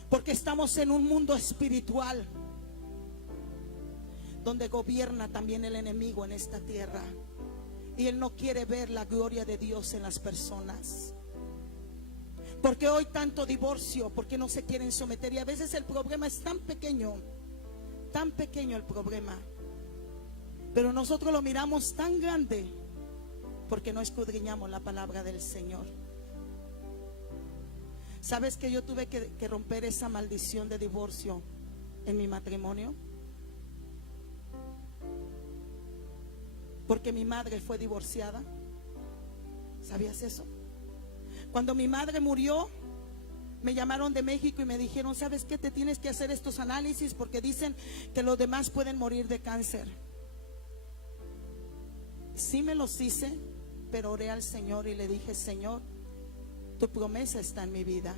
Porque estamos en un mundo espiritual donde gobierna también el enemigo en esta tierra. Y él no quiere ver la gloria de Dios en las personas. Porque hoy tanto divorcio, porque no se quieren someter. Y a veces el problema es tan pequeño el problema. Pero nosotros lo miramos tan grande porque no escudriñamos la palabra del Señor. ¿Sabes que yo tuve que romper esa maldición de divorcio en mi matrimonio? Porque mi madre fue divorciada. ¿Sabías eso? Cuando mi madre murió, me llamaron de México y me dijeron: ¿sabes qué? Te tienes que hacer estos análisis porque dicen que los demás pueden morir de cáncer. Sí me los hice, pero oré al Señor y le dije: Señor, tu promesa está en mi vida,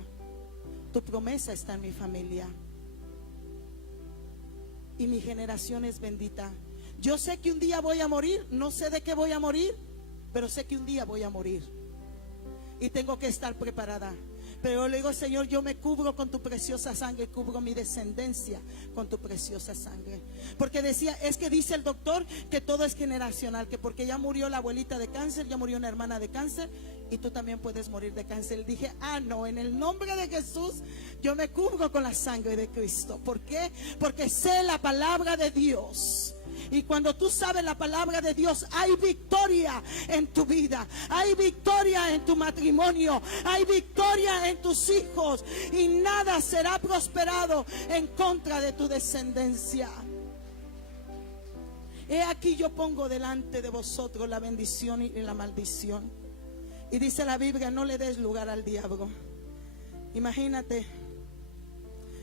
tu promesa está en mi familia, y mi generación es bendita. Yo sé que un día voy a morir, no sé de qué voy a morir, pero sé que un día voy a morir y tengo que estar preparada. Pero le digo: Señor, yo me cubro con tu preciosa sangre, cubro mi descendencia con tu preciosa sangre. Porque decía, es que dice el doctor que todo es generacional, que porque ya murió la abuelita de cáncer, ya murió una hermana de cáncer, y tú también puedes morir de cáncer. Y dije: no, en el nombre de Jesús yo me cubro con la sangre de Cristo. ¿Por qué? Porque sé la palabra de Dios. Y cuando tú sabes la palabra de Dios, hay victoria en tu vida, hay victoria en tu matrimonio, hay victoria en tus hijos y nada será prosperado en contra de tu descendencia. He aquí yo pongo delante de vosotros la bendición y la maldición. Y dice la Biblia, no le des lugar al diablo. Imagínate,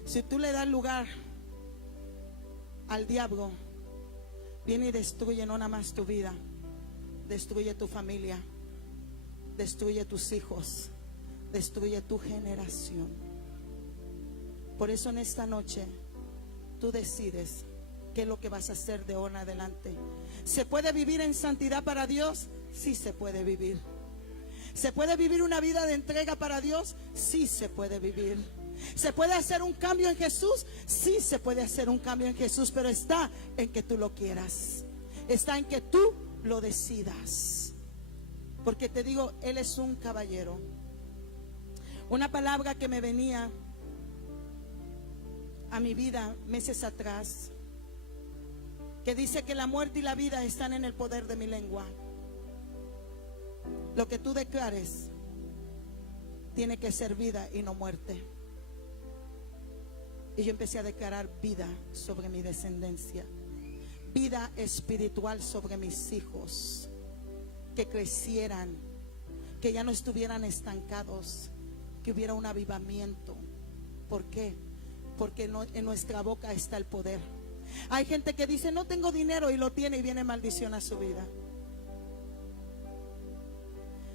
si tú le das lugar al diablo, viene y destruye no nada más tu vida, destruye tu familia, destruye tus hijos, destruye tu generación. Por eso en esta noche tú decides qué es lo que vas a hacer de ahora en adelante. ¿Se puede vivir en santidad para Dios? Sí se puede vivir. ¿Se puede vivir una vida de entrega para Dios? Sí se puede vivir. ¿Se puede hacer un cambio en Jesús? Sí se puede hacer un cambio en Jesús, pero está en que tú lo quieras. Está en que tú lo decidas. Porque te digo, Él es un caballero. Una palabra que me venía a mi vida meses atrás, que dice que la muerte y la vida están en el poder de mi lengua. Lo que tú declares tiene que ser vida y no muerte. Y yo empecé a declarar vida sobre mi descendencia, vida espiritual sobre mis hijos, que crecieran, que ya no estuvieran estancados, que hubiera un avivamiento. ¿Por qué? Porque en nuestra boca está el poder. Hay gente que dice, no tengo dinero, y lo tiene y viene maldición a su vida.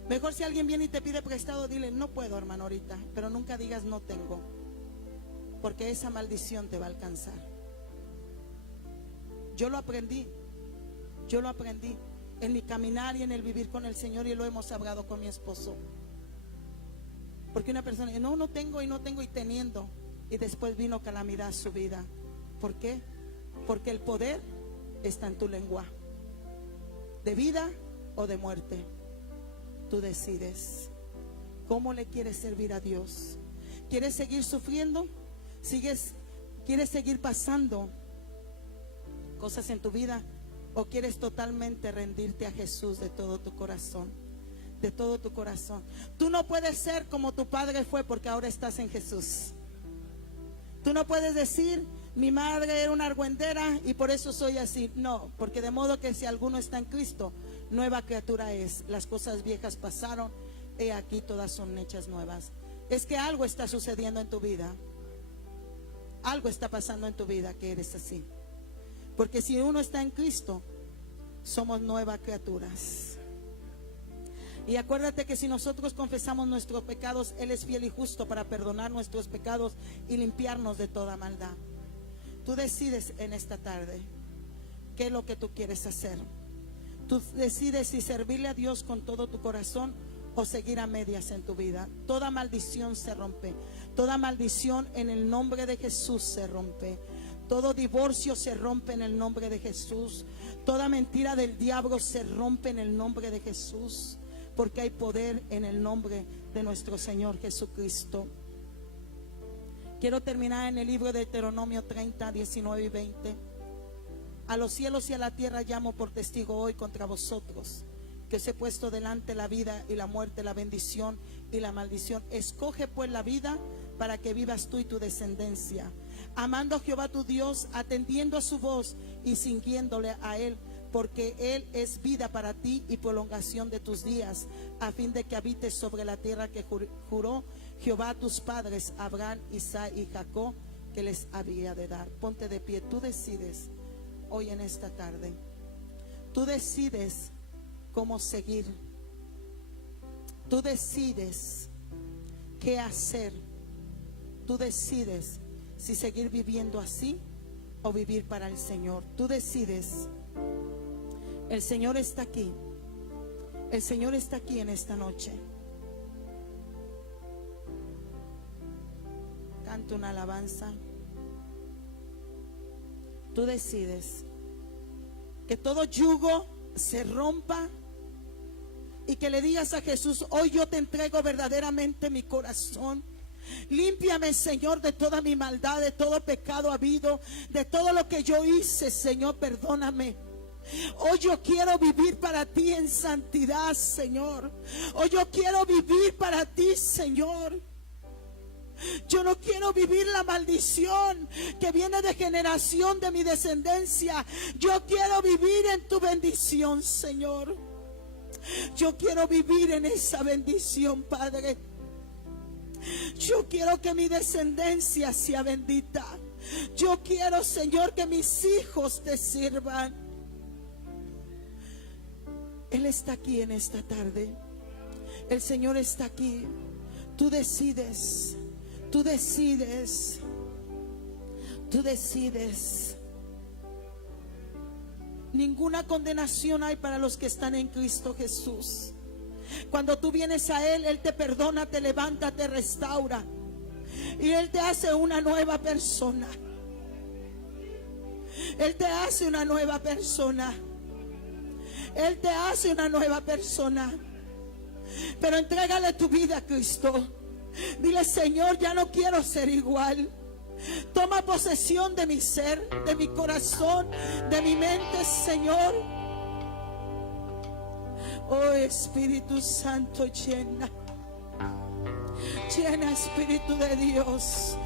Mejor si alguien viene y te pide prestado, dile, no puedo, hermano, ahorita. Pero nunca digas no tengo, porque esa maldición te va a alcanzar. Yo lo aprendí en mi caminar y en el vivir con el Señor, y lo hemos hablado con mi esposo. Porque una persona, no tengo y teniendo, y después vino calamidad a su vida. ¿Por qué? Porque el poder está en tu lengua, de vida o de muerte. Tú decides cómo le quieres servir a Dios. ¿Quieres seguir sufriendo? ¿Quieres seguir pasando cosas en tu vida? ¿O quieres totalmente rendirte a Jesús de todo tu corazón? De todo tu corazón. Tú no puedes ser como tu padre fue, porque ahora estás en Jesús. Tú no puedes decir, mi madre era una argüendera y por eso soy así. No, porque de modo que si alguno está en Cristo, nueva criatura es. Las cosas viejas pasaron, he aquí todas son hechas nuevas. Es que algo está sucediendo en tu vida. Algo está pasando en tu vida que eres así. Porque si uno está en Cristo, somos nuevas criaturas. Y acuérdate que si nosotros confesamos nuestros pecados, Él es fiel y justo para perdonar nuestros pecados y limpiarnos de toda maldad. Tú decides en esta tarde qué es lo que tú quieres hacer. Tú decides si servirle a Dios con todo tu corazón o seguir a medias en tu vida. Toda maldición se rompe. Toda maldición en el nombre de Jesús se rompe. Todo divorcio se rompe en el nombre de Jesús. Toda mentira del diablo se rompe en el nombre de Jesús. Porque hay poder en el nombre de nuestro Señor Jesucristo. Quiero terminar en el libro de Deuteronomio 30, 19 y 20. A los cielos y a la tierra llamo por testigo hoy contra vosotros, que os he puesto delante la vida y la muerte, la bendición y la maldición. Escoge pues la vida para que vivas tú y tu descendencia, amando a Jehová tu Dios, atendiendo a su voz y siguiéndole a Él, porque Él es vida para ti y prolongación de tus días, a fin de que habites sobre la tierra que juró Jehová a tus padres, Abraham, Isaac y Jacob, que les había de dar. Ponte de pie. Tú decides hoy en esta tarde. Tú decides cómo seguir. Tú decides qué hacer. Tú decides si seguir viviendo así o vivir para el Señor. Tú decides. El Señor está aquí. El Señor está aquí en esta noche. Canta una alabanza. Tú decides que todo yugo se rompa y que le digas a Jesús: hoy yo te entrego verdaderamente mi corazón. Límpiame, Señor, de toda mi maldad, de todo pecado habido, de todo lo que yo hice, Señor, perdóname. Hoy yo quiero vivir para ti en santidad, Señor. Hoy yo quiero vivir para ti, Señor. Yo no quiero vivir la maldición que viene de generación de mi descendencia. Yo quiero vivir en tu bendición, Señor. Yo quiero vivir en esa bendición, Padre. Yo quiero que mi descendencia sea bendita. Yo quiero, Señor, que mis hijos te sirvan. Él está aquí en esta tarde. El Señor está aquí. Tú decides. Tú decides. Tú decides. Ninguna condenación hay para los que están en Cristo Jesús. Cuando tú vienes a Él, Él te perdona, te levanta, te restaura. Y Él te hace una nueva persona. Él te hace una nueva persona. Él te hace una nueva persona. Pero entrégale tu vida a Cristo. Dile: Señor, ya no quiero ser igual. Toma posesión de mi ser, de mi corazón, de mi mente, Señor. Oh Espíritu Santo, llena. Llena, Espíritu de Dios.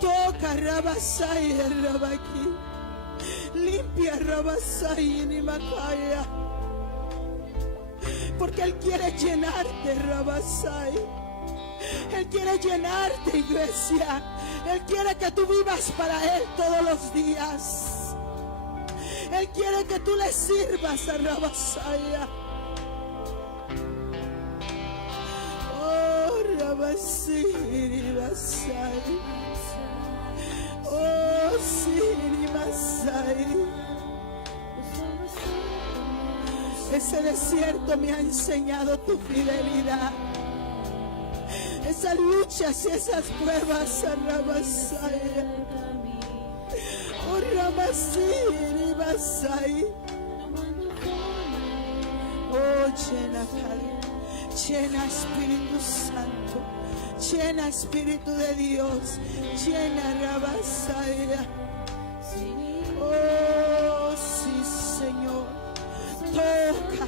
Toca Rabasai, Rabaki. Limpia Rabasai, Nimakaya. Porque Él quiere llenarte, Rabasai. Él quiere llenarte, iglesia. Él quiere que tú vivas para Él todos los días. Él quiere que tú le sirvas a Rabasaya. Oh, Rabasiri Basai. Oh, Siri Basai. Ese desierto me ha enseñado tu fidelidad. Esas luchas y esas pruebas, Rabasai. Oh, Rabasiri Basai. Oh, llena, Padre. Llena, Espíritu Santo. Llena, Espíritu de Dios. Llena, Rabasai. Oh, sí, Señor. Toca,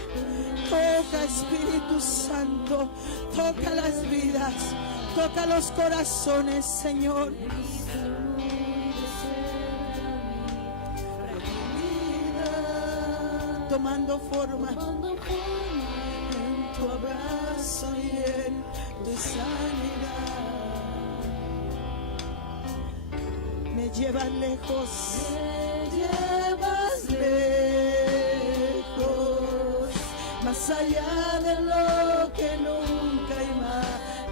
toca, Espíritu Santo. Toca las vidas. Toca los corazones, Señor. Tomando forma en tu abrazo y en tu sanidad. Me llevas lejos, me llevas lejos, más allá de lo que nunca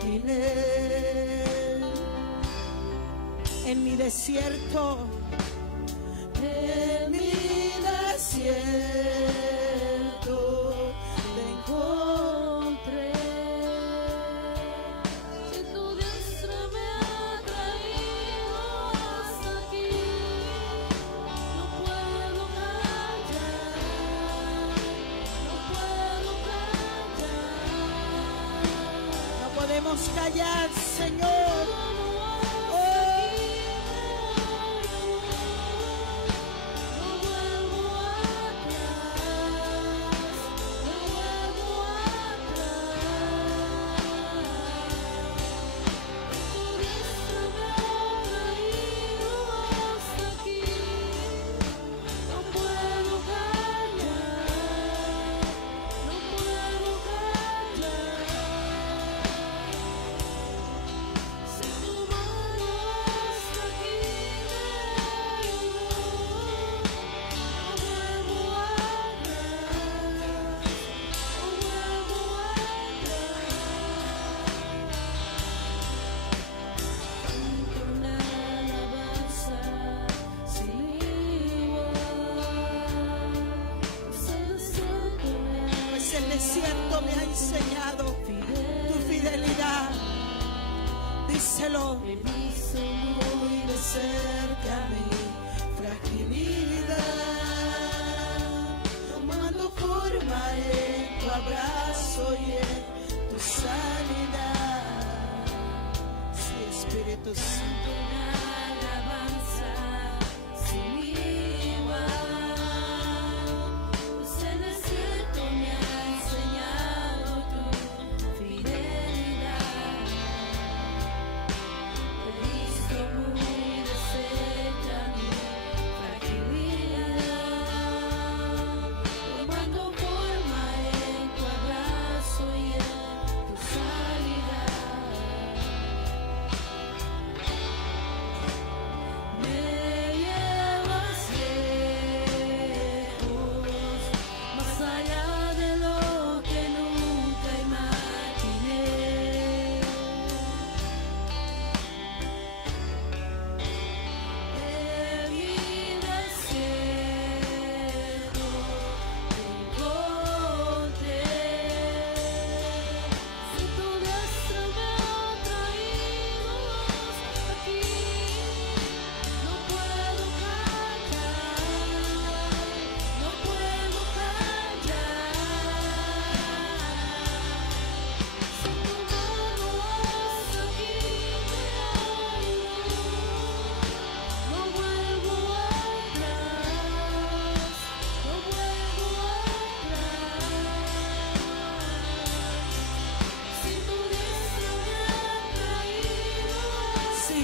imaginé. En mi desierto, en mi desierto te encontré. Si tu diestra me ha traído hasta aquí, no puedo callar, no puedo callar. No podemos callar, Señor. Me ha enseñado tu fidelidad. Díselo. He visto Muy de cerca mi fragilidad, tomando forma en tu abrazo y en tu sanidad. Sí, Espíritu Santo. una alabanza sin igual. Pues el desierto me ha enseñado tu fidelidad.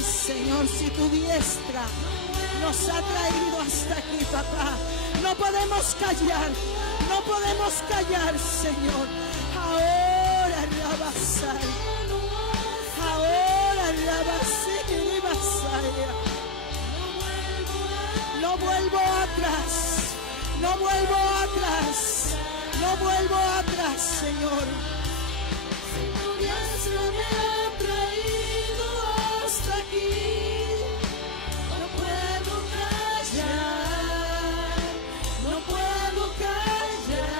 Señor, si tu diestra nos ha traído hasta aquí, papá, no podemos callar, no podemos callar, Señor. Ahora Rabasai, ahora Rabasai, Rabasai. No vuelvo atrás, no vuelvo atrás, no vuelvo atrás, Señor. Si tu diestra me ha traído hasta aquí, no puedo callar, no puedo callar.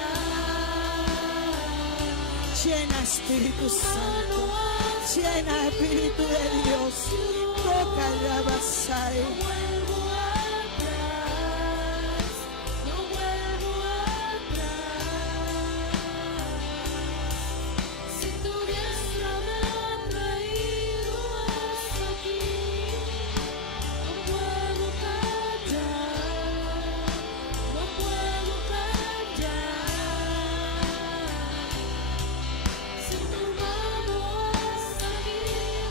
Llena, Espíritu Santo, llena, Espíritu de Dios. Toca Rabasai. No vuelvo atrás, no vuelvo atrás. Si tu diestra me ha traído hasta aquí, no puedo callar, no puedo callar. Si tu mano hasta aquí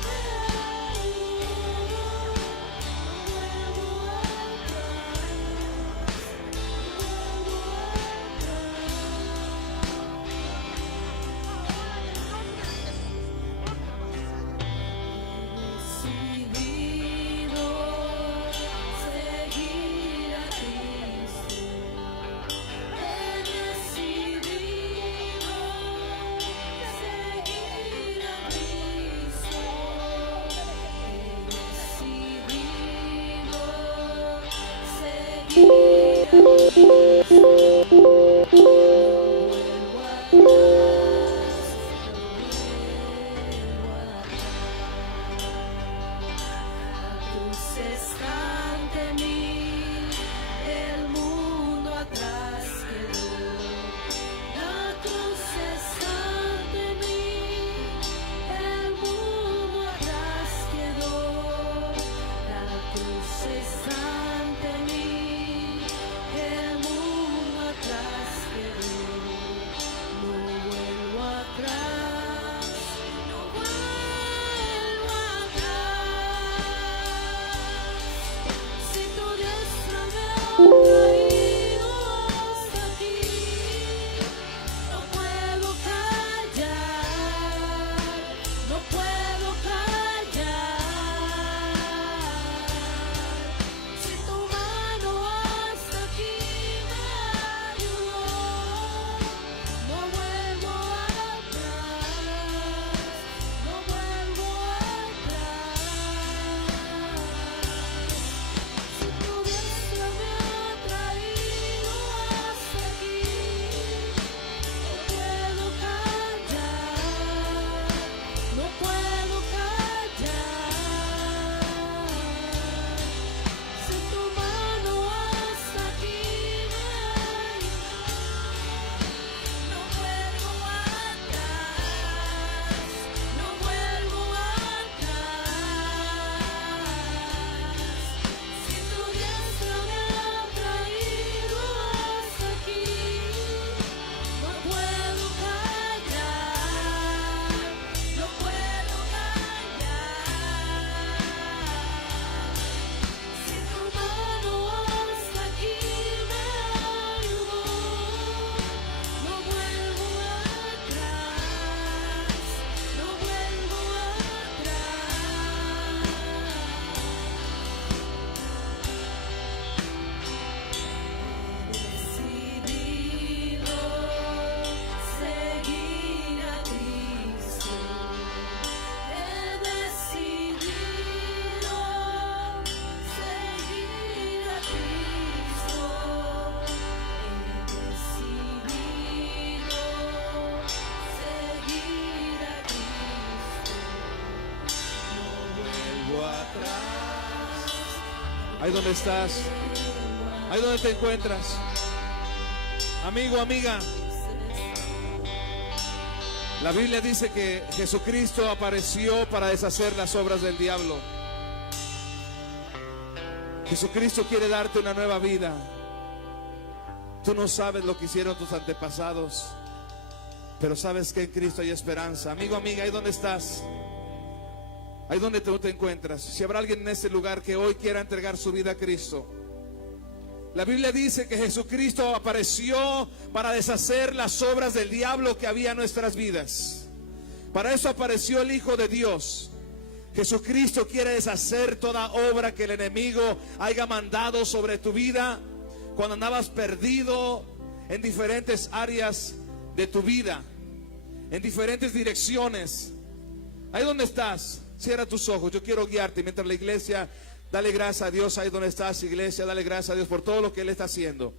me ayudó, no vuelvo atrás, no vuelvo decidido seguir a Cristo. He decidido seguir a Cristo. He decidido seguir a Cristo. No vuelvo atrás, no vuelvo atrás. La cruz está ante mí, el mundo atrás quedó. La cruz está ante mí, el mundo atrás quedó. La cruz está ante mí, el mundo atrás quedó. No vuelvo atrás, no vuelvo atrás. Si tu diestra me ha traído hasta aquí, no puedo callar, no puedo callar. Si tu mano hasta aquí me ayudó, no vuelvo atrás, no vuelvo atrás. Si tu diestra me ha traído hasta aquí, no puedo callar, no puedo callar. Si tu mano hasta aquí me ayudó, no vuelvo atrás, no vuelvo atrás. Si tu diestra me ha traído hasta aquí, no puedo callar, no puedo callar. Si tu mano hasta aquí me ayudó, no vuelvo atrás, no vuelvo atrás. He decidido seguir a Cristo. He decidido seguir a Cristo. He decidido seguir a Cristo. No Vuelvo atrás. Ahí donde estás, ahí donde te encuentras, amigo, amiga. La Biblia dice que Jesucristo apareció para deshacer las obras del diablo. Jesucristo quiere darte una nueva vida. Tú no sabes lo que hicieron tus antepasados, pero sabes que en Cristo hay esperanza. Amigo, amiga, ahí donde estás, Ahí donde tú te encuentras. Si habrá alguien en este lugar que hoy quiera entregar su vida a Cristo. La Biblia dice que Jesucristo apareció para deshacer las obras del diablo que había en nuestras vidas. Para eso apareció el Hijo de Dios. Jesucristo quiere deshacer toda obra que el enemigo haya mandado sobre tu vida cuando andabas perdido en diferentes áreas de tu vida, en diferentes direcciones. Ahí donde estás, cierra tus ojos. Yo quiero guiarte mientras la iglesia, dale gracias a Dios ahí donde estás, iglesia, dale gracias a Dios por todo lo que Él está haciendo.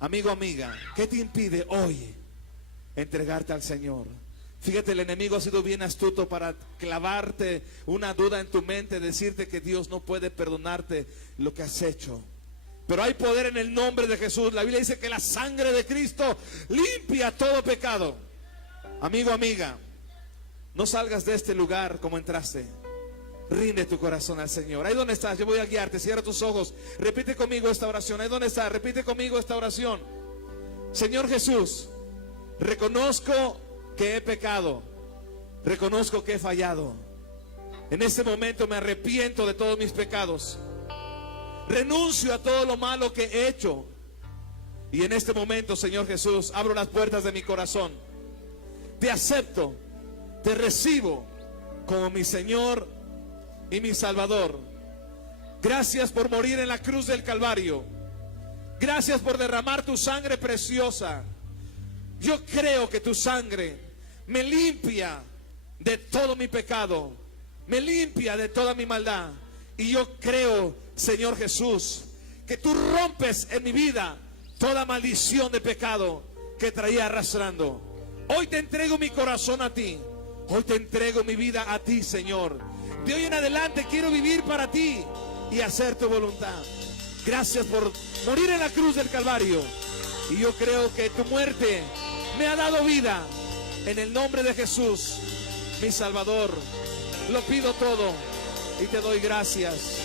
Amigo, amiga, ¿qué te impide hoy entregarte al Señor? Fíjate, el enemigo ha sido bien astuto para clavarte una duda en tu mente, decirte que Dios no puede perdonarte lo que has hecho. Pero hay poder en el nombre de Jesús. La Biblia dice que la sangre de Cristo limpia todo pecado. Amigo, amiga, no salgas de este lugar como entraste. Rinde tu corazón al Señor. Ahí donde estás, yo voy a guiarte. Cierra tus ojos. Repite conmigo esta oración. Ahí donde estás, repite conmigo esta oración. Señor Jesús, reconozco que he pecado. Reconozco que he fallado. En este momento me arrepiento de todos mis pecados. Renuncio a todo lo malo que he hecho. Y en este momento, Señor Jesús, abro las puertas de mi corazón. Te acepto, te recibo como mi Señor y mi Salvador. Gracias por morir en la cruz del Calvario. Gracias por derramar tu sangre preciosa. Yo creo que tu sangre me limpia de todo mi pecado, me limpia de toda mi maldad. Y yo creo, Señor Jesús, que tú rompes en mi vida toda maldición de pecado que traía arrastrando. Hoy te entrego mi corazón a ti. Hoy te entrego mi vida a ti, Señor. De hoy en adelante quiero vivir para ti y hacer tu voluntad. Gracias por morir en la cruz del Calvario. Y yo creo que tu muerte me ha dado vida. En el nombre de Jesús, mi Salvador, lo pido todo y te doy gracias.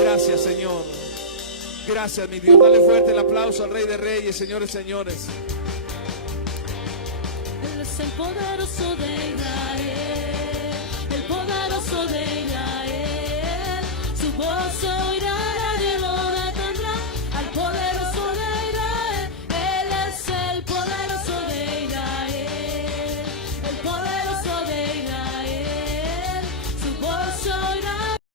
Gracias, Señor. Gracias, mi Dios. Dale fuerte el aplauso al Rey de Reyes, señores, señores. Él es el poderoso de Israel, el poderoso de